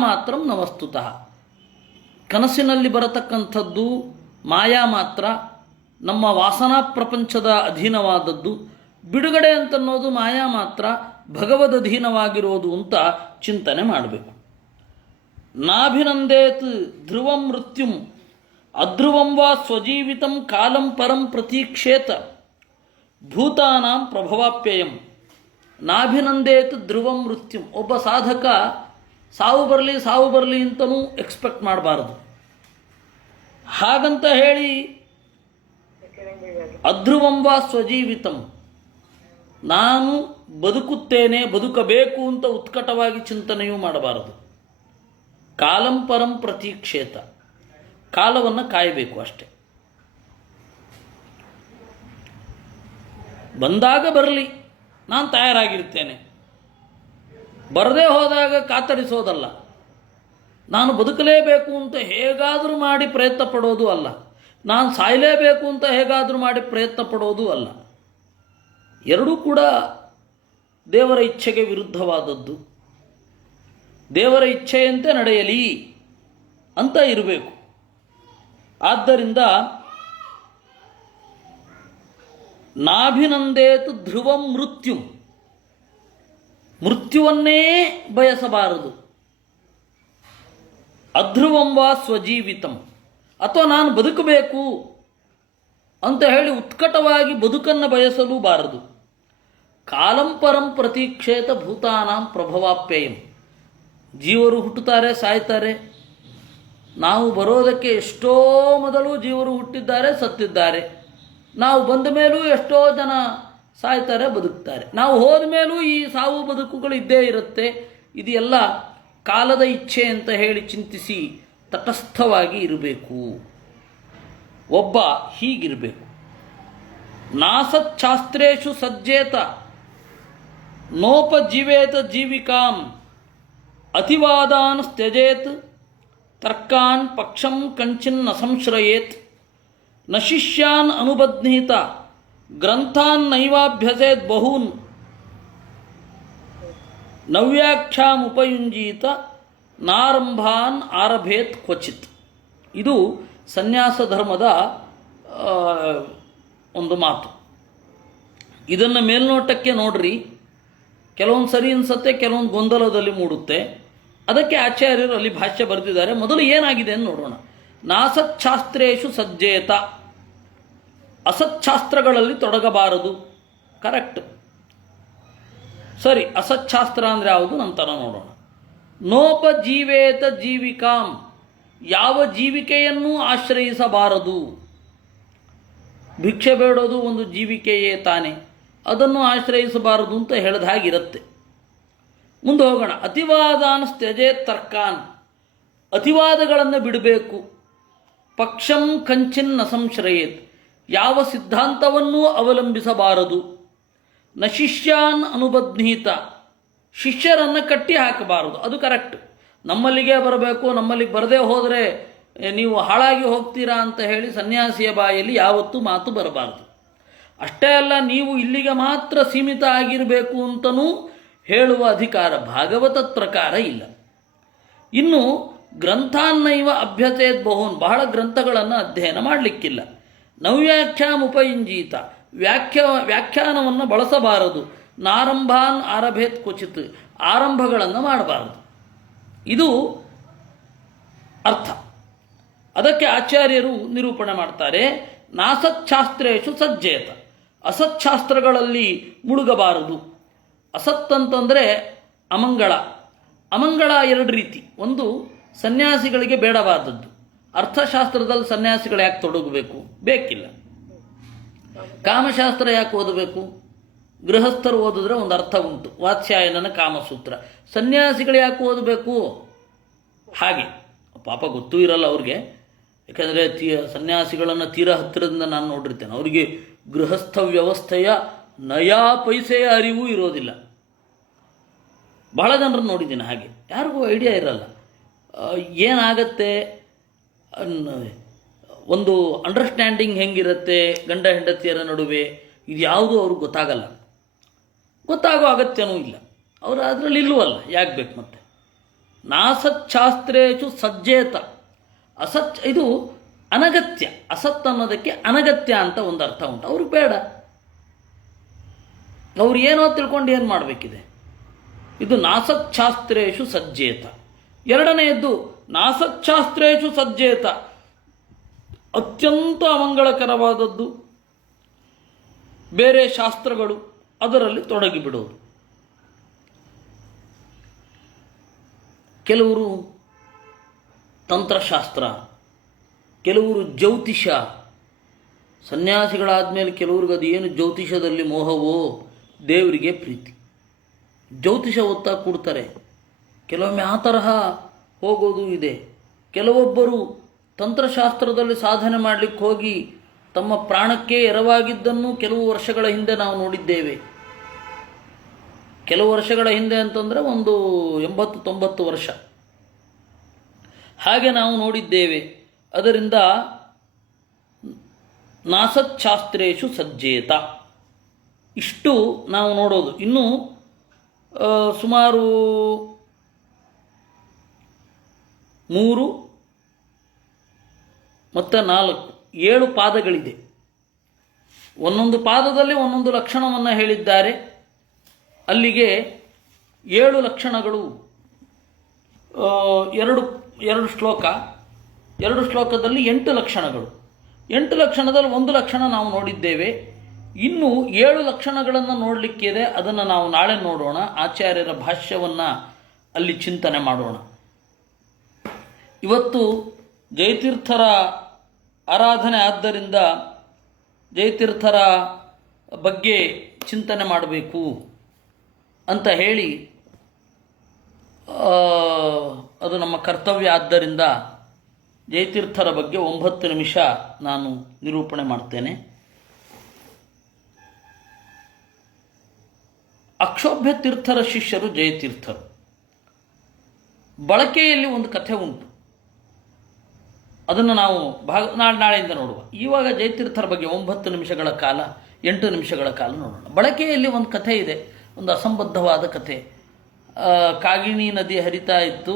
ಮಾತ್ರಂ ನ ವಸ್ತುತಃ. ಕನಸಿನಲ್ಲಿ ಬರತಕ್ಕಂಥದ್ದು ಮಾಯಾ ಮಾತ್ರ ನಮ್ಮ ವಾಸನಾ ಪ್ರಪಂಚದ ಅಧೀನವಾದದ್ದು, ಬಿಡುಗಡೆ ಅಂತನ್ನೋದು ಮಾಯಾ ಮಾತ್ರ ಭಗವದ್ ಅಧೀನವಾಗಿರೋದು ಅಂತ ಚಿಂತನೆ ಮಾಡಬೇಕು. ನಾಭಿನಂದೇತ್ ಧ್ರುವಂ ಮೃತ್ಯುಂ ಅಧ್ರುವಂ ವಾ ಸ್ವಜೀವಿತಂ ಕಾಲಂ ಪರಂ ಪ್ರತೀಕ್ಷೇತ ಭೂತಾನಾಂ ಪ್ರಭವಾಪ್ಯಯಂ. ನಾಭಿನಂದೇತ್ ಧ್ರುವಂ ಮೃತ್ಯುಂ. ಒಬ್ಬ ಸಾಧಕ ಸಾವು ಬರಲಿ ಅಂತಲೂ ಎಕ್ಸ್ಪೆಕ್ಟ್ ಮಾಡಬಾರದು. ಹಾಗಂತ ಹೇಳಿ ಅಧ್ರುವಂ ವಾ ಸ್ವಜೀವಿತಂ, ನಾನು ಬದುಕುತ್ತೇನೆ, ಬದುಕಬೇಕು ಅಂತ ಉತ್ಕಟವಾಗಿ ಚಿಂತನೆಯೂ ಮಾಡಬಾರದು. ಕಾಲಂ ಪರಂ ಪ್ರತೀಕ್ಷೇತ, ಕಾಲವನ್ನು ಕಾಯಬೇಕು ಅಷ್ಟೆ. ಬಂದಾಗ ಬರಲಿ, ನಾನು ತಯಾರಾಗಿರ್ತೇನೆ. ಬರದೇ ಹೋದಾಗ ಕಾತರಿಸೋದಲ್ಲ. ನಾನು ಬದುಕಲೇಬೇಕು ಅಂತ ಹೇಗಾದರೂ ಮಾಡಿ ಪ್ರಯತ್ನ ಪಡೋದು ಅಲ್ಲ. ನಾನು ಸಾಯಲೇಬೇಕು ಅಂತ ಹೇಗಾದರೂ ಮಾಡಿ ಪ್ರಯತ್ನ ಪಡೋದು ಅಲ್ಲ. ಎರಡೂ ಕೂಡ ದೇವರ ಇಚ್ಛೆಗೆ ವಿರುದ್ಧವಾದದ್ದು. ದೇವರ ಇಚ್ಛೆಯಂತೆ ನಡೆಯಲಿ ಅಂತ ಇರಬೇಕು. ಆದ್ದರಿಂದ ನಾಭಿನಂದೇತು ಧ್ರುವಂ ಮೃತ್ಯುಂ, ಮೃತ್ಯುವನ್ನೇ ಬಯಸಬಾರದು. ಅಧ್ರುವಂ ವಾ ಸ್ವಜೀವಿತಂ, ಅಥವಾ ನಾನು ಬದುಕಬೇಕು ಅಂತ ಹೇಳಿ ಉತ್ಕಟವಾಗಿ ಬದುಕನ್ನು ಬಯಸಲೂ ಬಾರದು. ಕಾಲಂ ಪರಂ ಪ್ರತೀಕ್ಷೇತ ಭೂತಾನಾಂ ಪ್ರಭವಾಪ್ಯಯಂ. ಜೀವರು ಹುಟ್ಟುತ್ತಾರೆ, ಸಾಯ್ತಾರೆ. ನಾವು ಬರೋದಕ್ಕೆ ಎಷ್ಟೋ ಮೊದಲು ಜೀವರು ಹುಟ್ಟಿದ್ದಾರೆ, ಸತ್ತಿದ್ದಾರೆ. ನಾವು ಬಂದ ಮೇಲೂ ಎಷ್ಟೋ ಜನ ಸಾಯ್ತಾರೆ, ಬದುಕ್ತಾರೆ. ನಾವು ಹೋದ ಮೇಲೂ ಈ ಸಾವು ಬದುಕುಗಳು ಇದ್ದೇ ಇರುತ್ತೆ. ಇದೆಲ್ಲ ಕಾಲದ ಇಚ್ಛೆ ಅಂತ ಹೇಳಿ ಚಿಂತಿಸಿ ತಟಸ್ಥವಾಗಿ ಇರಬೇಕು. ಒಬ್ಬ ಹೀಗಿರಬೇಕು. ನಾಸಚ್ಛಾಸ್ತ್ರೇಷು ಸಜ್ಜೇತ ನೋಪಜೀವೇತ ಜೀವಿಕಾಂ ಅತಿವಾದಾನ್ ತ್ಯಜೇತ್ ತರ್ಕಾನ್ ಪಕ್ಷಂ ಕಂಚಿನ್ನ ಸಂಶ್ರಯೇತ್ ನ ಶಿಷ್ಯಾನ್ ಅನುಬಧ್ನೀತ ಗ್ರಂಥಾನ್ ನೈವಾಭ್ಯಸೇತ್ ಬಹೂನ್ ನವ್ಯಾಖ್ಯಾಮುಪಯುಂಜೀತ ನಾರಂಭಾನ್ ಆರಭೇತ್ ಕ್ವಚಿತ್. ಇದು ಸನ್ಯಾಸ ಧರ್ಮದ ಒಂದು ಮಾತು. ಇದನ್ನು ಮೇಲ್ನೋಟಕ್ಕೆ ನೋಡ್ರಿ, ಕೆಲವೊಂದು ಸರಿ ಅನಿಸುತ್ತೆ, ಕೆಲವೊಂದು ಗೊಂದಲದಲ್ಲಿ ಮೂಡುತ್ತೆ. ಅದಕ್ಕೆ ಆಚಾರ್ಯರು ಅಲ್ಲಿ ಭಾಷ್ಯ ಬರೆದಿದ್ದಾರೆ. ಮೊದಲು ಏನಾಗಿದೆ ಅಂತ ನೋಡೋಣ. ನಾಸಚ್ಛಾಸ್ತ್ರೇಷು ಸಜ್ಜೇತ, ಅಸಚ್ಛಾಸ್ತ್ರಗಳಲ್ಲಿ ತೊಡಗಬಾರದು. ಕರೆಕ್ಟ್, ಸರಿ. ಅಸಚ್ಛಾಸ್ತ್ರ ಅಂದರೆ ಯಾವುದು ನಂತರ ನೋಡೋಣ. ನೋಪಜೀವೇತ ಜೀವಿಕಾಂ, ಯಾವ ಜೀವಿಕೆಯನ್ನೂ ಆಶ್ರಯಿಸಬಾರದು. ಭಿಕ್ಷೆ ಬೇಡೋದು ಒಂದು ಜೀವಿಕೆಯೇ ತಾನೆ, ಅದನ್ನು ಆಶ್ರಯಿಸಬಾರದು ಅಂತ ಹೇಳಿದ ಹಾಗಿರುತ್ತೆ. ಮುಂದೆ ಹೋಗೋಣ. ಅತಿವಾದಾನ್ ತ್ಯಜೇತ್ ತರ್ಕಾನ್, ಅತಿವಾದಗಳನ್ನು ಬಿಡಬೇಕು. ಪಕ್ಷಂ ಕಂಚಿನ್ನ ಸಂಶ್ರಯೇತ್, ಯಾವ ಸಿದ್ಧಾಂತವನ್ನೂ ಅವಲಂಬಿಸಬಾರದು. ನ ಶಿಷ್ಯಾನ್ ಅನುಬಧ್ನೀತ, ಶಿಷ್ಯರನ್ನು ಕಟ್ಟಿ ಹಾಕಬಾರದು. ಅದು ಕರೆಕ್ಟ್. ನಮ್ಮಲ್ಲಿಗೆ ಬರಬೇಕು, ನಮ್ಮಲ್ಲಿಗೆ ಬರದೇ ಹೋದರೆ ನೀವು ಹಾಳಾಗಿ ಹೋಗ್ತೀರಾ ಅಂತ ಹೇಳಿ ಸನ್ಯಾಸಿಯ ಬಾಯಲ್ಲಿ ಯಾವತ್ತೂ ಮಾತು ಬರಬಾರದು. ಅಷ್ಟೇ ಅಲ್ಲ, ನೀವು ಇಲ್ಲಿಗೆ ಮಾತ್ರ ಸೀಮಿತ ಆಗಿರಬೇಕು ಅಂತಲೂ ಹೇಳುವ ಅಧಿಕಾರ ಭಾಗವತದ ಪ್ರಕಾರ ಇಲ್ಲ. ಇನ್ನು ಗ್ರಂಥಾನ್ನೈವ ಅಭ್ಯಸೇತ್ ಬಹೂನ್, ಬಹಳ ಗ್ರಂಥಗಳನ್ನು ಅಧ್ಯಯನ ಮಾಡಲಿಕ್ಕಿಲ್ಲ. ನವ್ಯಾಖ್ಯಾಮುಪಯುಂಜೀತ, ವ್ಯಾಖ್ಯಾನವನ್ನು ಬಳಸಬಾರದು. ನಾರಂಭಾನ್ ಆರಭೇತ್ ಕ್ವಚಿತ್, ಆರಂಭಗಳನ್ನು ಮಾಡಬಾರದು. ಇದು ಅರ್ಥ. ಅದಕ್ಕೆ ಆಚಾರ್ಯರು ನಿರೂಪಣೆ ಮಾಡ್ತಾರೆ. ನಾಸಚ್ಛಾಸ್ತ್ರೇಷು ಸಜ್ಜೇತ, ಅಸಚ್ಛಾಸ್ತ್ರಗಳಲ್ಲಿ ಮುಳುಗಬಾರದು. ಅಸತ್ ಅಂತಂದರೆ ಅಮಂಗಳ. ಅಮಂಗಳ ಎರಡು ರೀತಿ. ಒಂದು ಸನ್ಯಾಸಿಗಳಿಗೆ ಬೇಡವಾದದ್ದು. ಅರ್ಥಶಾಸ್ತ್ರದಲ್ಲಿ ಸನ್ಯಾಸಿಗಳು ಯಾಕೆ ತೊಡಗಬೇಕು? ಬೇಕಿಲ್ಲ. ಕಾಮಶಾಸ್ತ್ರ ಯಾಕೆ ಓದಬೇಕು? ಗೃಹಸ್ಥರು ಓದಿದ್ರೆ ಒಂದು ಅರ್ಥ ಉಂಟು, ವಾತ್ಸ್ಯಾಯನನ ಕಾಮಸೂತ್ರ. ಸನ್ಯಾಸಿಗಳು ಯಾಕೆ ಓದಬೇಕು? ಹಾಗೆ ಪಾಪ ಗೊತ್ತೂ ಇರಲ್ಲ ಅವ್ರಿಗೆ. ಯಾಕಂದರೆ ಸನ್ಯಾಸಿಗಳನ್ನು ತೀರಾ ಹತ್ತಿರದಿಂದ ನಾನು ನೋಡಿರ್ತೇನೆ. ಅವರಿಗೆ ಗೃಹಸ್ಥ ವ್ಯವಸ್ಥೆಯ ನಯಾ ಪೈಸೆಯ ಅರಿವು ಇರೋದಿಲ್ಲ. ಬಹಳ ಜನರನ್ನು ನೋಡಿದ್ದೀನಿ ಹಾಗೆ. ಯಾರಿಗೂ ಐಡಿಯಾ ಇರಲ್ಲ ಏನಾಗತ್ತೆ, ಒಂದು ಅಂಡರ್ಸ್ಟ್ಯಾಂಡಿಂಗ್ ಹೆಂಗಿರುತ್ತೆ ಗಂಡ ಹೆಂಡತಿಯರ ನಡುವೆ, ಇದು ಯಾವುದೂ ಅವ್ರಿಗೆ ಗೊತ್ತಾಗಲ್ಲ. ಗೊತ್ತಾಗೋ ಅಗತ್ಯನೂ ಇಲ್ಲ. ಅವರು ಅದರಲ್ಲಿ ಇಲ್ಲವಲ್ಲ, ಯಾಕೆ ಬೇಕು ಮತ್ತೆ? ನಾಸಚ್ಛಾಸ್ತ್ರೇಷು ಸಜ್ಜೇತ, ಇದು ಅನಗತ್ಯ. ಅಸತ್ ಅನ್ನೋದಕ್ಕೆ ಅನಗತ್ಯ ಅಂತ ಒಂದು ಅರ್ಥ ಉಂಟು. ಅವ್ರಿಗೆ ಬೇಡ, ಅವ್ರು ಏನೋ ತಿಳ್ಕೊಂಡು ಏನು ಮಾಡಬೇಕಿದೆ. ಇದು ನಾಸಚ್ಛಾಸ್ತ್ರೇಷು ಸಜ್ಜೇತ. ಎರಡನೆಯದ್ದು ನಾಸಚ್ಛಾಸ್ತ್ರೇಷು ಸಜ್ಜೇತ, ಅತ್ಯಂತ ಅಮಂಗಳಕರವಾದದ್ದು ಬೇರೆ ಶಾಸ್ತ್ರಗಳು, ಅದರಲ್ಲಿ ತೊಡಗಿಬಿಡೋದು. ಕೆಲವರು ತಂತ್ರಶಾಸ್ತ್ರ, ಕೆಲವರು ಜ್ಯೋತಿಷ. ಸನ್ಯಾಸಿಗಳಾದ ಮೇಲೆ ಕೆಲವ್ರಿಗೆ ಅದು ಏನು ಜ್ಯೋತಿಷದಲ್ಲಿ ಮೋಹವೋ ದೇವರಿಗೆ ಪ್ರೀತಿ. ಜ್ಯೋತಿಷ ಓದ್ತಾ ಕೂಡ್ತಾರೆ. ಕೆಲವೊಮ್ಮೆ ಆ ತರಹ ಹೋಗೋದು ಇದೆ. ಕೆಲವೊಬ್ಬರು ತಂತ್ರಶಾಸ್ತ್ರದಲ್ಲಿ ಸಾಧನೆ ಮಾಡಲಿಕ್ಕೆ ಹೋಗಿ ತಮ್ಮ ಪ್ರಾಣಕ್ಕೆ ಎರವಾಗಿದ್ದನ್ನು ಕೆಲವು ವರ್ಷಗಳ ಹಿಂದೆ ನಾವು ನೋಡಿದ್ದೇವೆ. ಕೆಲವು ವರ್ಷಗಳ ಹಿಂದೆ ಅಂತಂದರೆ ಒಂದು 80-90 ವರ್ಷ ಹಾಗೆ ನಾವು ನೋಡಿದ್ದೇವೆ. ಅದರಿಂದ ನಾಸಚ್ಛಾಸ್ತ್ರೇಷು ಸಜ್ಜೇತ, ಇಷ್ಟು ನಾವು ನೋಡೋದು. ಇನ್ನು ಸುಮಾರು 3 ಮತ್ತು 4, 7 ಪಾದಗಳಿದೆ. ಒಂದೊಂದು ಪಾದದಲ್ಲಿ ಒಂದೊಂದು ಲಕ್ಷಣವನ್ನು ಹೇಳಿದ್ದಾರೆ. ಅಲ್ಲಿಗೆ 7 ಲಕ್ಷಣಗಳು. ಎರಡು ಶ್ಲೋಕ, 2 ಶ್ಲೋಕದಲ್ಲಿ 8 ಲಕ್ಷಣಗಳು. 8 ಲಕ್ಷಣದಲ್ಲಿ 1 ಲಕ್ಷಣ ನಾವು ನೋಡಿದ್ದೇವೆ. ಇನ್ನು 7 ಲಕ್ಷಣಗಳನ್ನು ನೋಡಲಿಕ್ಕಿದೆ. ಅದನ್ನು ನಾವು ನಾಳೆ ನೋಡೋಣ. ಆಚಾರ್ಯರ ಭಾಷ್ಯವನ್ನು ಅಲ್ಲಿ ಚಿಂತನೆ ಮಾಡೋಣ. ಇವತ್ತು ಜಯತೀರ್ಥರ ಆರಾಧನೆ ಆದ್ದರಿಂದ ಜಯತೀರ್ಥರ ಬಗ್ಗೆ ಚಿಂತನೆ ಮಾಡಬೇಕು ಅಂತ ಹೇಳಿ, ಅದು ನಮ್ಮ ಕರ್ತವ್ಯ. ಆದ್ದರಿಂದ ಜಯತೀರ್ಥರ ಬಗ್ಗೆ 9 ನಿಮಿಷ ನಾನು ನಿರೂಪಣೆ ಮಾಡ್ತೇನೆ. ಅಕ್ಷೋಭ್ಯ ತೀರ್ಥರ ಶಿಷ್ಯರು ಜಯತೀರ್ಥರು. ಬಳಕೆಯಲ್ಲಿ ಒಂದು ಕಥೆ ಉಂಟು. ಅದನ್ನು ನಾವು ನಾಳೆಯಿಂದ ನೋಡುವ. ಇವಾಗ ಜಯತೀರ್ಥರ ಬಗ್ಗೆ 9 ನಿಮಿಷಗಳ ಕಾಲ, 8 ನಿಮಿಷಗಳ ಕಾಲ ನೋಡೋಣ. ಬಳಕೆಯಲ್ಲಿ ಒಂದು ಕಥೆ ಇದೆ, ಒಂದು ಅಸಂಬದ್ಧವಾದ ಕಥೆ. ಕಾಗಿಣಿ ನದಿ ಹರಿತಾ ಇತ್ತು.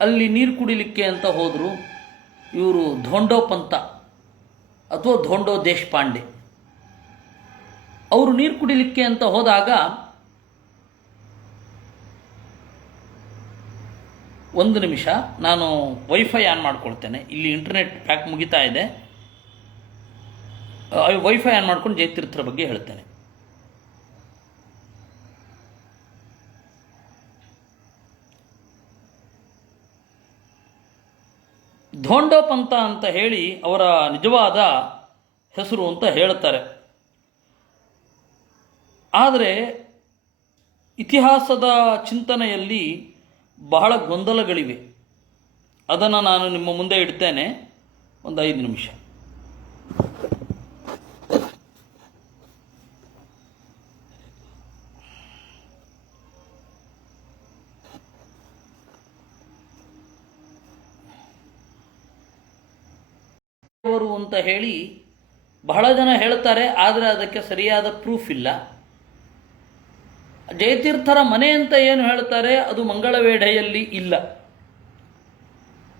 ಅಲ್ಲಿ ನೀರು ಕುಡಿಲಿಕ್ಕೆ ಅಂತ ಹೋದರು ಇವರು ಧೋಂಡೋ ಪಂತ ಅಥವಾ ಧೋಂಡೋ ದೇಶಪಾಂಡೆ. ಅವರು ನೀರು ಕುಡಿಲಿಕ್ಕೆ ಅಂತ ಹೋದಾಗ ಒಂದು ನಿಮಿಷ ನಾನು ವೈಫೈ ಆನ್ ಮಾಡ್ಕೊಳ್ತೇನೆ. ಇಲ್ಲಿ ಇಂಟರ್ನೆಟ್ ಪ್ಯಾಕ್ ಮುಗಿತಾ ಇದೆ. ವೈಫೈ ಆನ್ ಮಾಡ್ಕೊಂಡು ಜಯತೀರ್ಥರ ಬಗ್ಗೆ ಹೇಳ್ತೇನೆ. ಧೋಂಡೋ ಪಂತ ಅಂತ ಹೇಳಿ ಅವರ ನಿಜವಾದ ಹೆಸರು ಅಂತ ಹೇಳ್ತಾರೆ. ಆದರೆ ಇತಿಹಾಸದ ಚಿಂತನೆಯಲ್ಲಿ ಬಹಳ ಗೊಂದಲಗಳಿವೆ. ಅದನ್ನು ನಾನು ನಿಮ್ಮ ಮುಂದೆ ಇಡ್ತೇನೆ. ಒಂದು 5 ನಿಮಿಷ. ಅವರು ಅಂತ ಹೇಳಿ ಬಹಳ ಜನ ಹೇಳ್ತಾರೆ, ಆದರೆ ಅದಕ್ಕೆ ಸರಿಯಾದ ಪ್ರೂಫ್ ಇಲ್ಲ. ಜಯತೀರ್ಥರ ಮನೆ ಅಂತ ಏನು ಹೇಳ್ತಾರೆ ಅದು ಮಂಗಳವೇಢೆಯಲ್ಲಿ ಇಲ್ಲ.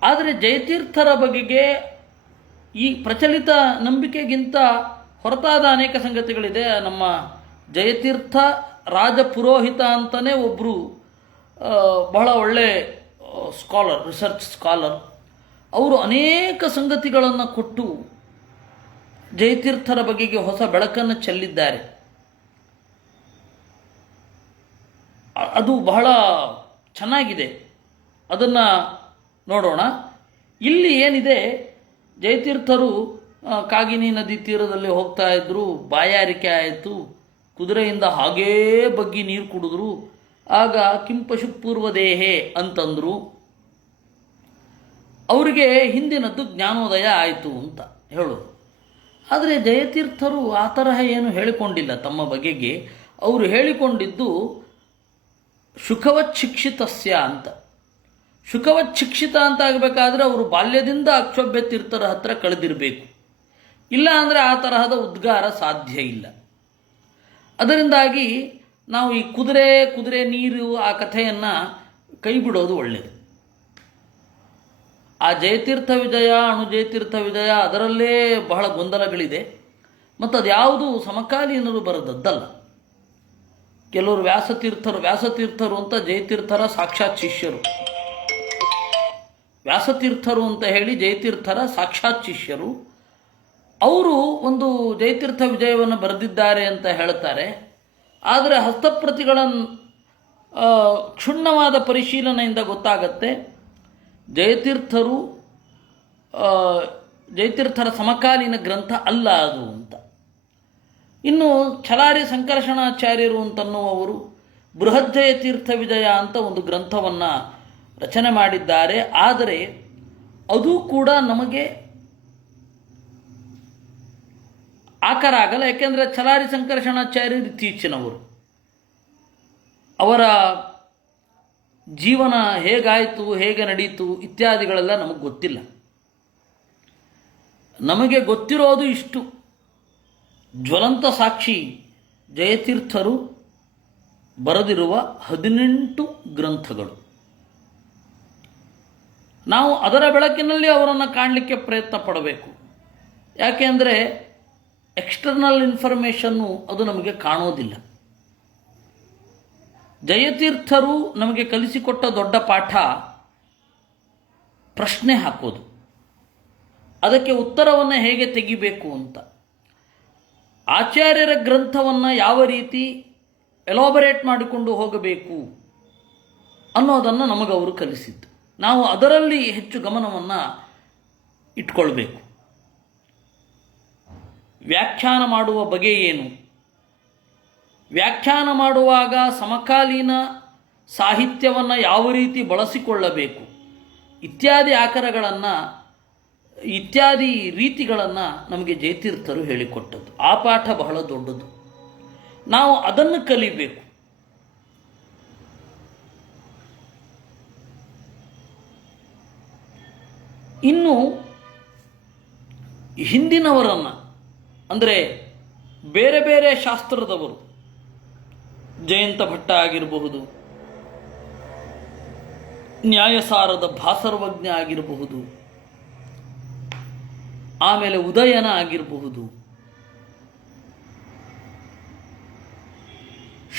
ಆದರೆ ಜಯತೀರ್ಥರ ಬಗೆಗೆ ಈ ಪ್ರಚಲಿತ ನಂಬಿಕೆಗಿಂತ ಹೊರತಾದ ಅನೇಕ ಸಂಗತಿಗಳಿದೆ. ನಮ್ಮ ಜಯತೀರ್ಥ ರಾಜಪುರೋಹಿತ ಅಂತಲೇ ಒಬ್ಬರು ಬಹಳ ಒಳ್ಳೆ ಸ್ಕಾಲರ್, ರಿಸರ್ಚ್ ಸ್ಕಾಲರ್, ಅವರು ಅನೇಕ ಸಂಗತಿಗಳನ್ನು ಕೊಟ್ಟು ಜಯತೀರ್ಥರ ಬಗೆಗೆ ಹೊಸ ಬೆಳಕನ್ನು ಚೆಲ್ಲಿದ್ದಾರೆ. ಅದು ಬಹಳ ಚೆನ್ನಾಗಿದೆ. ಅದನ್ನು ನೋಡೋಣ. ಇಲ್ಲಿ ಏನಿದೆ, ಜಯತೀರ್ಥರು ಕಾಗಿನಿ ನದಿ ತೀರದಲ್ಲಿ ಹೋಗ್ತಾ ಇದ್ದರು. ಬಾಯಾರಿಕೆ ಆಯಿತು. ಕುದುರೆಯಿಂದ ಹಾಗೇ ಬಗ್ಗಿ ನೀರು ಕುಡಿದ್ರು. ಆಗ ಕಿಂಪಶು ಪೂರ್ವದೇಹೆ ಅಂತಂದರು. ಅವರಿಗೆ ಹಿಂದಿನದ್ದು ಜ್ಞಾನೋದಯ ಆಯಿತು ಅಂತ ಹೇಳೋದು. ಆದರೆ ಜಯತೀರ್ಥರು ಆ ತರಹ ಏನು ಹೇಳಿಕೊಂಡಿಲ್ಲ ತಮ್ಮ ಬಗೆಗೆ. ಅವರು ಹೇಳಿಕೊಂಡಿದ್ದು ಶುಕವತ್ ಶಿಕ್ಷಿತಸ್ಯ ಅಂತ. ಶುಕವತ್ ಶಿಕ್ಷಿತ ಅಂತ ಆಗಬೇಕಾದ್ರೆ ಅವರು ಬಾಲ್ಯದಿಂದ ಅಕ್ಷೋಭ್ಯ ತೀರ್ಥರ ಹತ್ರ ಕಳೆದಿರಬೇಕು. ಇಲ್ಲ ಅಂದರೆ ಆ ತರಹದ ಉದ್ಗಾರ ಸಾಧ್ಯ ಇಲ್ಲ. ಅದರಿಂದಾಗಿ ನಾವು ಈ ಕುದುರೆ ನೀರು ಆ ಕಥೆಯನ್ನು ಕೈ ಬಿಡೋದು ಒಳ್ಳೆಯದು. ಆ ಜಯತೀರ್ಥ ವಿಜಯ ಅಣುಜಯತೀರ್ಥ ವಿಜಯ ಅದರಲ್ಲೇ ಬಹಳ ಗೊಂದಲಗಳಿದೆ. ಮತ್ತು ಅದ್ಯಾವುದು ಸಮಕಾಲೀನರು ಬರೆದದ್ದಲ್ಲ. ಕೆಲವರು ವ್ಯಾಸತೀರ್ಥರು ಅಂತ ಜಯತೀರ್ಥರ ಸಾಕ್ಷಾತ್ ಶಿಷ್ಯರು, ವ್ಯಾಸತೀರ್ಥರು ಅಂತ ಹೇಳಿ ಜಯತೀರ್ಥರ ಸಾಕ್ಷಾತ್ ಶಿಷ್ಯರು. ಅವರು ಒಂದು ಜಯತೀರ್ಥ ವಿಜಯವನ್ನು ಬರೆದಿದ್ದಾರೆ ಅಂತ ಹೇಳ್ತಾರೆ. ಆದರೆ ಹಸ್ತಪ್ರತಿಗಳ ಕ್ಷುಣ್ಣವಾದ ಪರಿಶೀಲನೆಯಿಂದ ಗೊತ್ತಾಗತ್ತೆ ಜಯತೀರ್ಥರ ಸಮಕಾಲೀನ ಗ್ರಂಥ ಅಲ್ಲ ಅದು ಅಂತ. ಇನ್ನು ಛಲಾರಿ ಸಂಕರ್ಷಣಾಚಾರ್ಯರು ಅಂತನ್ನುವವರು ಬೃಹಜ್ಜಯತೀರ್ಥ ವಿಜಯ ಅಂತ ಒಂದು ಗ್ರಂಥವನ್ನು ರಚನೆ ಮಾಡಿದ್ದಾರೆ. ಆದರೆ ಅದು ಕೂಡ ನಮಗೆ ಆಕಾರ ಆಗಲ್ಲ. ಯಾಕೆಂದರೆ ಛಲಾರಿ ಸಂಕರ್ಷಣಾಚಾರ್ಯರು ಇತ್ತೀಚಿನವರು, ಅವರ ಜೀವನ ಹೇಗಾಯಿತು, ಹೇಗೆ ನಡೀತು ಇತ್ಯಾದಿಗಳೆಲ್ಲ ನಮಗೆ ಗೊತ್ತಿಲ್ಲ. ನಮಗೆ ಗೊತ್ತಿರೋದು ಇಷ್ಟು: ಜ್ವಲಂತ ಸಾಕ್ಷಿ ಜಯತೀರ್ಥರು ಬರೆದಿರುವ 18 ಗ್ರಂಥಗಳು. ನಾವು ಅದರ ಬೆಳಕಿನಲ್ಲಿ ಅವರನ್ನು ಕಾಣಲಿಕ್ಕೆ ಪ್ರಯತ್ನ ಪಡಬೇಕು. ಯಾಕೆಂದರೆ ಎಕ್ಸ್ಟರ್ನಲ್ ಇನ್ಫಾರ್ಮೇಷನ್ನು ಅದು ನಮಗೆ ಕಾಣೋದಿಲ್ಲ. ಜಯತೀರ್ಥರು ನಮಗೆ ಕಲಿಸಿಕೊಟ್ಟ ದೊಡ್ಡ ಪಾಠ ಪ್ರಶ್ನೆ ಹಾಕೋದು, ಅದಕ್ಕೆ ಉತ್ತರವನ್ನು ಹೇಗೆ ತೆಗಿಬೇಕು ಅಂತ. ಆಚಾರ್ಯರ ಗ್ರಂಥವನ್ನು ಯಾವ ರೀತಿ ಎಲಾಬರೇಟ್ ಮಾಡಿಕೊಂಡು ಹೋಗಬೇಕು ಅನ್ನೋದನ್ನು ನಮಗವರು ಕಲಿಸಿದ್ದು. ನಾವು ಅದರಲ್ಲಿ ಹೆಚ್ಚು ಗಮನವನ್ನು ಇಟ್ಕೊಳ್ಬೇಕು. ವ್ಯಾಖ್ಯಾನ ಮಾಡುವ ಬಗೆ ಏನು, ವ್ಯಾಖ್ಯಾನ ಮಾಡುವಾಗ ಸಮಕಾಲೀನ ಸಾಹಿತ್ಯವನ್ನು ಯಾವ ರೀತಿ ಬಳಸಿಕೊಳ್ಳಬೇಕು ಇತ್ಯಾದಿ ರೀತಿಗಳನ್ನು ನಮಗೆ ಜಯತೀರ್ಥರು ಹೇಳಿಕೊಟ್ಟದ್ದು. ಆ ಪಾಠ ಬಹಳ ದೊಡ್ಡದು, ನಾವು ಅದನ್ನು ಕಲಿಬೇಕು. ಇನ್ನು ಹಿಂದಿನವರನ್ನು, ಅಂದರೆ ಬೇರೆ ಬೇರೆ ಶಾಸ್ತ್ರದವರು, ಜಯಂತ ಭಟ್ಟ ಆಗಿರಬಹುದು, ನ್ಯಾಯಸಾರದ ಭಾಸರ್ವಜ್ಞ ಆಗಿರಬಹುದು, ಆಮೇಲೆ ಉದಯನ ಆಗಿರಬಹುದು,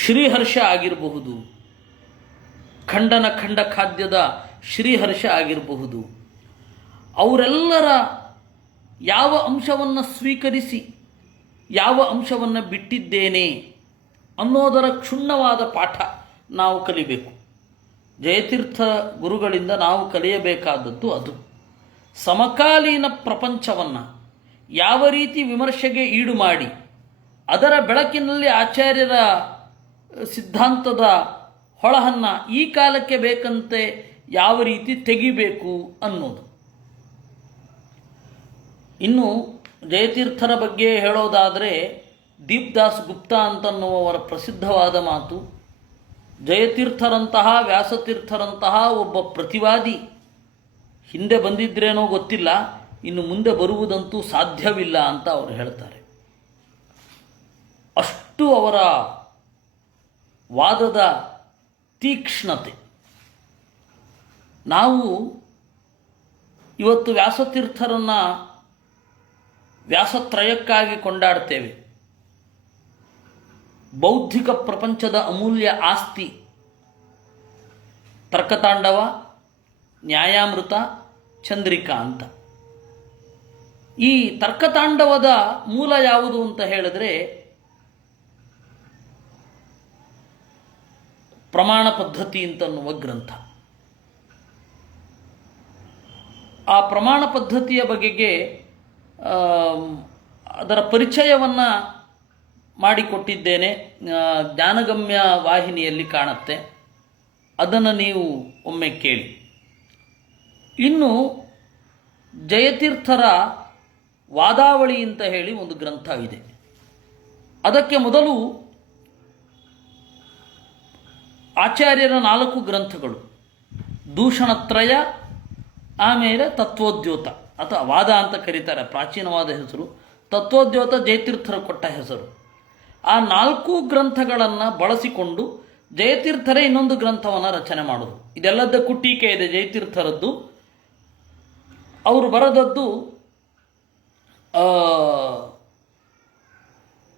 ಶ್ರೀಹರ್ಷ ಆಗಿರಬಹುದು, ಖಂಡ ಖಾದ್ಯದ ಶ್ರೀಹರ್ಷ ಆಗಿರಬಹುದು, ಅವರೆಲ್ಲರ ಯಾವ ಅಂಶವನ್ನು ಸ್ವೀಕರಿಸಿ ಯಾವ ಅಂಶವನ್ನು ಬಿಟ್ಟಿದ್ದೇನೆ ಅನ್ನೋದರ ಕ್ಷುಣ್ಣವಾದ ಪಾಠ ನಾವು ಕಲಿಬೇಕು. ಜಯತೀರ್ಥ ಗುರುಗಳಿಂದ ನಾವು ಕಲಿಯಬೇಕಾದದ್ದು ಅದು. ಸಮಕಾಲೀನ ಪ್ರಪಂಚವನ್ನು ಯಾವ ರೀತಿ ವಿಮರ್ಶೆಗೆ ಈಡು ಮಾಡಿ ಅದರ ಬೆಳಕಿನಲ್ಲಿ ಆಚಾರ್ಯರ ಸಿದ್ಧಾಂತದ ಹೊಳಹನ್ನು ಈ ಕಾಲಕ್ಕೆ ಬೇಕಂತೆ ಯಾವ ರೀತಿ ತೆಗಿಬೇಕು ಅನ್ನೋದು. ಇನ್ನು ಜಯತೀರ್ಥರ ಬಗ್ಗೆ ಹೇಳೋದಾದರೆ ದೀಪ್ದಾಸ್ ಗುಪ್ತಾ ಅಂತನ್ನುವವರ ಪ್ರಸಿದ್ಧವಾದ ಮಾತು, ಜಯತೀರ್ಥರಂತಹ ವ್ಯಾಸತೀರ್ಥರಂತಹ ಒಬ್ಬ ಪ್ರತಿವಾದಿ ಹಿಂದೆ ಬಂದಿದ್ರೇನೋ ಗೊತ್ತಿಲ್ಲ, ಇನ್ನು ಮುಂದೆ ಬರುವುದಂತೂ ಸಾಧ್ಯವಿಲ್ಲ ಅಂತ ಅವರು ಹೇಳ್ತಾರೆ. ಅಷ್ಟು ಅವರ ವಾದದ ತೀಕ್ಷ್ಣತೆ. ನಾವು ಇವತ್ತು ವ್ಯಾಸತೀರ್ಥರನ್ನು ವ್ಯಾಸತ್ರಯಕ್ಕಾಗಿ ಕೊಂಡಾಡ್ತೇವೆ. ಬೌದ್ಧಿಕ ಪ್ರಪಂಚದ ಅಮೂಲ್ಯ ಆಸ್ತಿ ತರ್ಕತಾಂಡವ, ನ್ಯಾಯಾಮೃತ, ಚಂದ್ರಿಕಾ ಅಂತ. ಈ ತರ್ಕತಾಂಡವದ ಮೂಲ ಯಾವುದು ಅಂತ ಹೇಳಿದ್ರೆ ಪ್ರಮಾಣ ಪದ್ಧತಿ ಅಂತನ್ನುವ ಗ್ರಂಥ. ಆ ಪ್ರಮಾಣ ಪದ್ಧತಿಯ ಬಗೆಗೆ ಅದರ ಪರಿಚಯವನ್ನು ಮಾಡಿಕೊಟ್ಟಿದ್ದೇನೆ, ಜ್ಞಾನಗಮ್ಯ ವಾಹಿನಿಯಲ್ಲಿ ಕಾಣುತ್ತೆ, ಅದನ್ನು ನೀವು ಒಮ್ಮೆ ಕೇಳಿ. ಇನ್ನು ಜಯತೀರ್ಥರ ವಾದಾವಳಿ ಅಂತ ಹೇಳಿ ಒಂದು ಗ್ರಂಥ ಇದೆ. ಅದಕ್ಕೆ ಮೊದಲು ಆಚಾರ್ಯರ 4 ಗ್ರಂಥಗಳು, ದೂಷಣತ್ರಯ, ಆಮೇಲೆ ತತ್ವೋದ್ಯೋತ ಅಥವಾ ವಾದ ಅಂತ ಕರೀತಾರೆ, ಪ್ರಾಚೀನವಾದ ಹೆಸರು. ತತ್ವೋದ್ಯೋತ ಜಯತೀರ್ಥರು ಕೊಟ್ಟ ಹೆಸರು. ಆ 4 ಗ್ರಂಥಗಳನ್ನು ಬಳಸಿಕೊಂಡು ಜಯತೀರ್ಥರೇ ಇನ್ನೊಂದು ಗ್ರಂಥವನ್ನು ರಚನೆ ಮಾಡೋದು. ಇದೆಲ್ಲದಕ್ಕೂ ಟೀಕೆ ಇದೆ ಜಯತೀರ್ಥರದ್ದು. ಅವರು ಬರೆದದ್ದು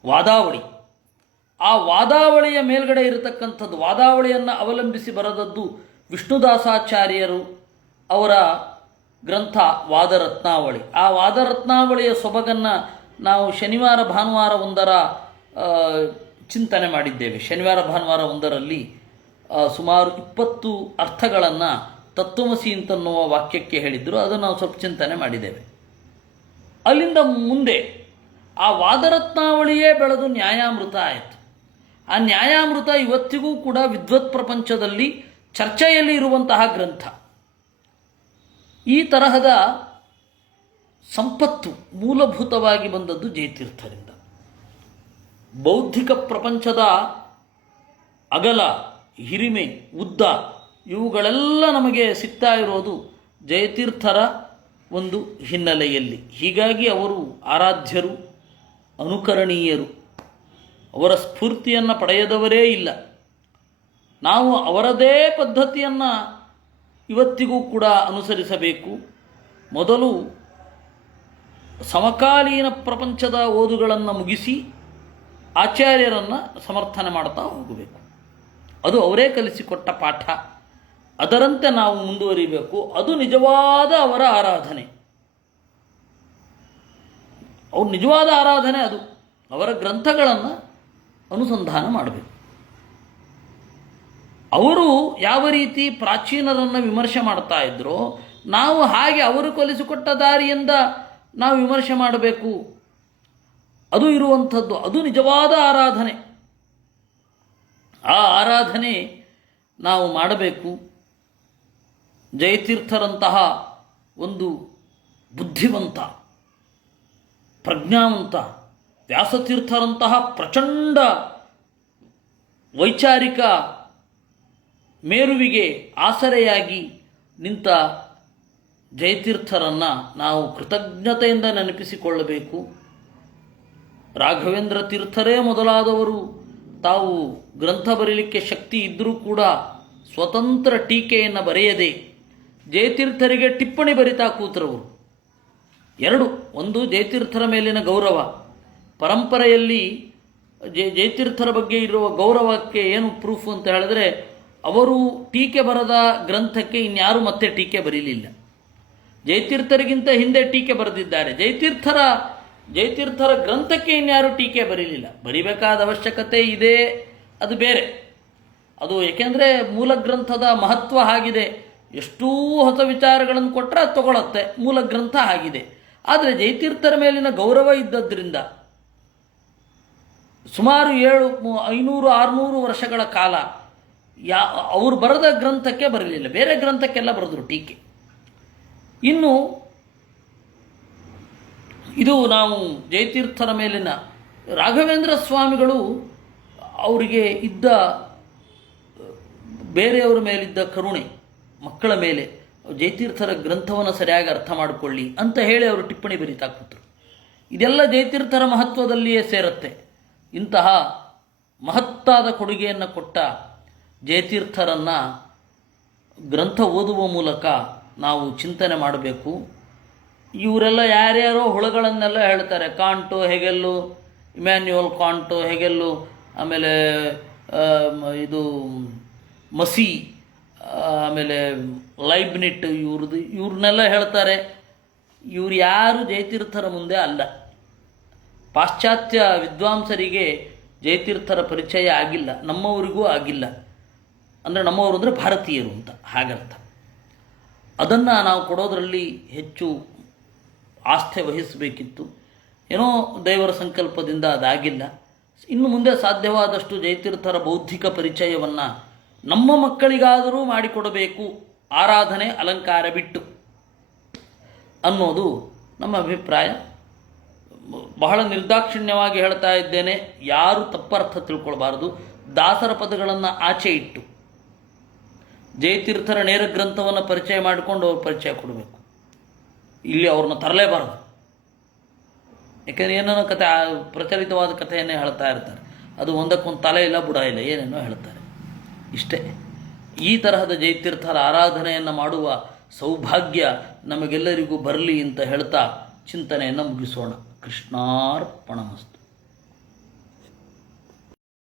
ವಾದಾವಳಿ. ಆ ವಾದಾವಳಿಯ ಮೇಲ್ಗಡೆ ಇರತಕ್ಕಂಥದ್ದು, ವಾದಾವಳಿಯನ್ನು ಅವಲಂಬಿಸಿ ಬರೆದದ್ದು ವಿಷ್ಣುದಾಸಾಚಾರ್ಯರು ಅವರ ಗ್ರಂಥ ವಾದರತ್ನಾವಳಿ. ಆ ವಾದರತ್ನಾವಳಿಯ ಸೊಬಗನ್ನು ನಾವು ಶನಿವಾರ ಭಾನುವಾರ ಒಂದರ ಚಿಂತನೆ ಮಾಡಿದ್ದೇವೆ. ಶನಿವಾರ ಭಾನುವಾರ ಒಂದರಲ್ಲಿ ಸುಮಾರು 20 ಅರ್ಥಗಳನ್ನು ತತ್ವಮಸಿ ಅಂತನ್ನುವ ವಾಕ್ಯಕ್ಕೆ ಹೇಳಿದ್ದರು. ಅದನ್ನು ನಾವು ಸ್ವಲ್ಪ ಚಿಂತನೆ ಮಾಡಿದ್ದೇವೆ. ಅಲ್ಲಿಂದ ಮುಂದೆ ಆ ವಾದರತ್ನಾವಳಿಯೇ ಬೆಳೆದು ನ್ಯಾಯಾಮೃತ ಆಯಿತು. ಆ ನ್ಯಾಯಾಮೃತ ಇವತ್ತಿಗೂ ಕೂಡ ವಿದ್ವತ್ ಪ್ರಪಂಚದಲ್ಲಿ ಚರ್ಚೆಯಲ್ಲಿ ಇರುವಂತಹ ಗ್ರಂಥ. ಈ ತರಹದ ಸಂಪತ್ತು ಮೂಲಭೂತವಾಗಿ ಬಂದದ್ದು ಜಯತೀರ್ಥರಿಂದ. ಬೌದ್ಧಿಕ ಪ್ರಪಂಚದ ಅಗಲ, ಹಿರಿಮೆ, ಉದ್ದ ಇವುಗಳೆಲ್ಲ ನಮಗೆ ಸಿಗ್ತಾ ಇರೋದು ಜಯತೀರ್ಥರ ಒಂದು ಹಿನ್ನೆಲೆಯಲ್ಲಿ. ಹೀಗಾಗಿ ಅವರು ಆರಾಧ್ಯರು, ಅನುಕರಣೀಯರು. ಅವರ ಸ್ಫೂರ್ತಿಯನ್ನು ಪಡೆಯದವರೇ ಇಲ್ಲ. ನಾವು ಅವರದೇ ಪದ್ಧತಿಯನ್ನು ಇವತ್ತಿಗೂ ಕೂಡ ಅನುಸರಿಸಬೇಕು. ಮೊದಲು ಸಮಕಾಲೀನ ಪ್ರಪಂಚದ ಓದುಗಳನ್ನು ಮುಗಿಸಿ ಆಚಾರ್ಯರನ್ನು ಸಮರ್ಥನೆ ಮಾಡ್ತಾ ಹೋಗಬೇಕು. ಅದು ಅವರೇ ಕಲಿಸಿಕೊಟ್ಟ ಪಾಠ. ಅದರಂತೆ ನಾವು ಮುಂದುವರಿಬೇಕು. ಅದು ನಿಜವಾದ ಅವರ ಆರಾಧನೆ. ಅವ್ರ ನಿಜವಾದ ಆರಾಧನೆ ಅದು. ಅವರ ಗ್ರಂಥಗಳನ್ನು ಅನುಸಂಧಾನ ಮಾಡಬೇಕು. ಅವರು ಯಾವ ರೀತಿ ಪ್ರಾಚೀನರನ್ನು ವಿಮರ್ಶೆ ಮಾಡ್ತಾ ಇದ್ರೋ ನಾವು ಹಾಗೆ ಅವರು ಕಲಿಸಿಕೊಟ್ಟ ದಾರಿಯಿಂದ ನಾವು ವಿಮರ್ಶೆ ಮಾಡಬೇಕು. ಅದು ಇರುವಂಥದ್ದು. ಅದು ನಿಜವಾದ ಆರಾಧನೆ. ಆ ಆರಾಧನೆ ನಾವು ಮಾಡಬೇಕು. ಜಯತೀರ್ಥರಂತಹ ಒಂದು ಬುದ್ಧಿವಂತ, ಪ್ರಜ್ಞಾವಂತ, ವ್ಯಾಸತೀರ್ಥರಂತಹ ಪ್ರಚಂಡ ವೈಚಾರಿಕ ಮೇರುವಿಗೆ ಆಸರೆಯಾಗಿ ನಿಂತ ಜಯತೀರ್ಥರನ್ನು ನಾವು ಕೃತಜ್ಞತೆಯಿಂದ ನೆನಪಿಸಿಕೊಳ್ಳಬೇಕು. ರಾಘವೇಂದ್ರ ತೀರ್ಥರೇ ಮೊದಲಾದವರು ತಾವು ಗ್ರಂಥ ಬರೀಲಿಕ್ಕೆ ಶಕ್ತಿ ಇದ್ದರೂ ಕೂಡ ಸ್ವತಂತ್ರ ಟೀಕೆಯನ್ನು ಬರೆಯದೆ ಜಯತೀರ್ಥರಿಗೆ ಟಿಪ್ಪಣಿ ಬರಿತಾ ಕೂತರವರು. ಒಂದು ಜಯತೀರ್ಥರ ಮೇಲಿನ ಗೌರವ. ಪರಂಪರೆಯಲ್ಲಿ ಜಯತೀರ್ಥರ ಬಗ್ಗೆ ಇರುವ ಗೌರವಕ್ಕೆ ಏನು ಪ್ರೂಫ್ ಅಂತ ಹೇಳಿದ್ರೆ, ಅವರು ಟೀಕೆ ಬರೆದ ಗ್ರಂಥಕ್ಕೆ ಇನ್ಯಾರೂ ಮತ್ತೆ ಟೀಕೆ ಬರೀಲಿಲ್ಲ. ಜಯತೀರ್ಥರಿಗಿಂತ ಹಿಂದೆ ಟೀಕೆ ಬರೆದಿದ್ದಾರೆ. ಜಯತೀರ್ಥರ ಗ್ರಂಥಕ್ಕೆ ಇನ್ಯಾರೂ ಟೀಕೆ ಬರೀಲಿಲ್ಲ. ಬರಿಬೇಕಾದ ಅವಶ್ಯಕತೆ ಇದೆ, ಅದು ಬೇರೆ. ಅದು ಏಕೆಂದರೆ ಮೂಲ ಗ್ರಂಥದ ಮಹತ್ವ ಆಗಿದೆ. ಎಷ್ಟೂ ಹೊಸ ವಿಚಾರಗಳನ್ನು ಕೊಟ್ಟರೆ ಅದು ತಗೊಳತ್ತೆ. ಮೂಲ ಗ್ರಂಥ ಆಗಿದೆ. ಆದರೆ ಜಯತೀರ್ಥರ ಮೇಲಿನ ಗೌರವ ಇದ್ದದ್ರಿಂದ ಸುಮಾರು 500-600 ವರ್ಷಗಳ ಕಾಲ ಅವರು ಬರೆದ ಗ್ರಂಥಕ್ಕೆ ಬರಲಿಲ್ಲ. ಬೇರೆ ಗ್ರಂಥಕ್ಕೆಲ್ಲ ಬರೆದರು ಟೀಕೆ. ಇನ್ನು ಇದು ನಾವು ಜಯತೀರ್ಥರ ಮೇಲಿನ ರಾಘವೇಂದ್ರ ಸ್ವಾಮಿಗಳು ಅವರಿಗೆ ಇದ್ದ ಬೇರೆಯವರ ಮೇಲಿದ್ದ ಕರುಣೆ, ಮಕ್ಕಳ ಮೇಲೆ ಜಯತೀರ್ಥರ ಗ್ರಂಥವನ್ನು ಸರಿಯಾಗಿ ಅರ್ಥ ಮಾಡಿಕೊಳ್ಳಿ ಅಂತ ಹೇಳಿ ಅವರು ಟಿಪ್ಪಣಿ ಬರೀತಾ ಕೂತರು. ಇದೆಲ್ಲ ಜಯತೀರ್ಥರ ಮಹತ್ವದಲ್ಲಿಯೇ ಸೇರುತ್ತೆ. ಇಂತಹ ಮಹತ್ತಾದ ಕೊಡುಗೆಯನ್ನು ಕೊಟ್ಟ ಜಯತೀರ್ಥರನ್ನು ಗ್ರಂಥ ಓದುವ ಮೂಲಕ ನಾವು ಚಿಂತನೆ ಮಾಡಬೇಕು. ಇವರೆಲ್ಲ ಯಾರ್ಯಾರೋ ಹುಳುಗಳನ್ನೆಲ್ಲ ಹೇಳ್ತಾರೆ. ಕಾಂಟು, ಹೆಗೆಲ್ಲು, ಇಮ್ಯಾನ್ಯುಯಲ್ ಕಾಂಟು, ಹೆಗೆಲ್ಲು, ಆಮೇಲೆ ಇದು ಮಸಿ, ಆಮೇಲೆ ಲೈಬ್ನಿಟ್, ಇವ್ರನ್ನೆಲ್ಲ ಹೇಳ್ತಾರೆ. ಇವ್ರು ಯಾರು ಜಯತೀರ್ಥರ ಮುಂದೆ ಅಲ್ಲ. ಪಾಶ್ಚಾತ್ಯ ವಿದ್ವಾಂಸರಿಗೆ ಜಯತೀರ್ಥರ ಪರಿಚಯ ಆಗಿಲ್ಲ, ನಮ್ಮವರಿಗೂ ಆಗಿಲ್ಲ. ಅಂದರೆ ನಮ್ಮವರು ಅಂದರೆ ಭಾರತೀಯರು ಅಂತ ಹಾಗರ್ಥ. ಅದನ್ನು ನಾವು ಕೊಡೋದರಲ್ಲಿ ಹೆಚ್ಚು ಆಸ್ಥೆ ವಹಿಸಬೇಕಿತ್ತು. ಏನೋ ದೇವರ ಸಂಕಲ್ಪದಿಂದ ಅದಾಗಿಲ್ಲ. ಇನ್ನು ಮುಂದೆ ಸಾಧ್ಯವಾದಷ್ಟು ಜಯತೀರ್ಥರ ಬೌದ್ಧಿಕ ಪರಿಚಯವನ್ನು ನಮ್ಮ ಮಕ್ಕಳಿಗಾದರೂ ಮಾಡಿಕೊಡಬೇಕು, ಆರಾಧನೆ ಅಲಂಕಾರ ಬಿಟ್ಟು ಅನ್ನೋದು ನಮ್ಮ ಅಭಿಪ್ರಾಯ. ಬಹಳ ನಿರ್ದಾಕ್ಷಿಣ್ಯವಾಗಿ ಹೇಳ್ತಾ ಇದ್ದೇನೆ, ಯಾರು ತಪ್ಪರ್ಥ ತಿಳ್ಕೊಳ್ಬಾರ್ದು. ದಾಸರ ಪದಗಳನ್ನು ಆಚೆ ಇಟ್ಟು ಜಯತೀರ್ಥರ ನೇರ ಗ್ರಂಥವನ್ನು ಪರಿಚಯ ಮಾಡಿಕೊಂಡು ಅವ್ರ ಪರಿಚಯ ಕೊಡಬೇಕು. ಇಲ್ಲಿ ಅವ್ರನ್ನ ತರಲೇಬಾರದು. ಯಾಕೆಂದರೆ ಏನೇನೋ ಕತೆ, ಪ್ರಚಲಿತವಾದ ಕಥೆಯನ್ನೇ ಹೇಳ್ತಾ ಇರ್ತಾರೆ. ಅದು ಒಂದಕ್ಕೊಂದು ತಲೆ ಇಲ್ಲ, ಬುಡ ಇಲ್ಲ, ಏನೇನೋ ಹೇಳ್ತಾರೆ. ಇಷ್ಟೇ. ಈ ತರಹದ ಜಯತೀರ್ಥರ ಆರಾಧನೆಯನ್ನು ಮಾಡುವ ಸೌಭಾಗ್ಯ ನಮಗೆಲ್ಲರಿಗೂ ಬರಲಿ ಅಂತ ಹೇಳ್ತಾ ಚಿಂತನೆಯನ್ನು ಮುಗಿಸೋಣ. ಕೃಷ್ಣಾರ್ಪಣಮಸ್ತು.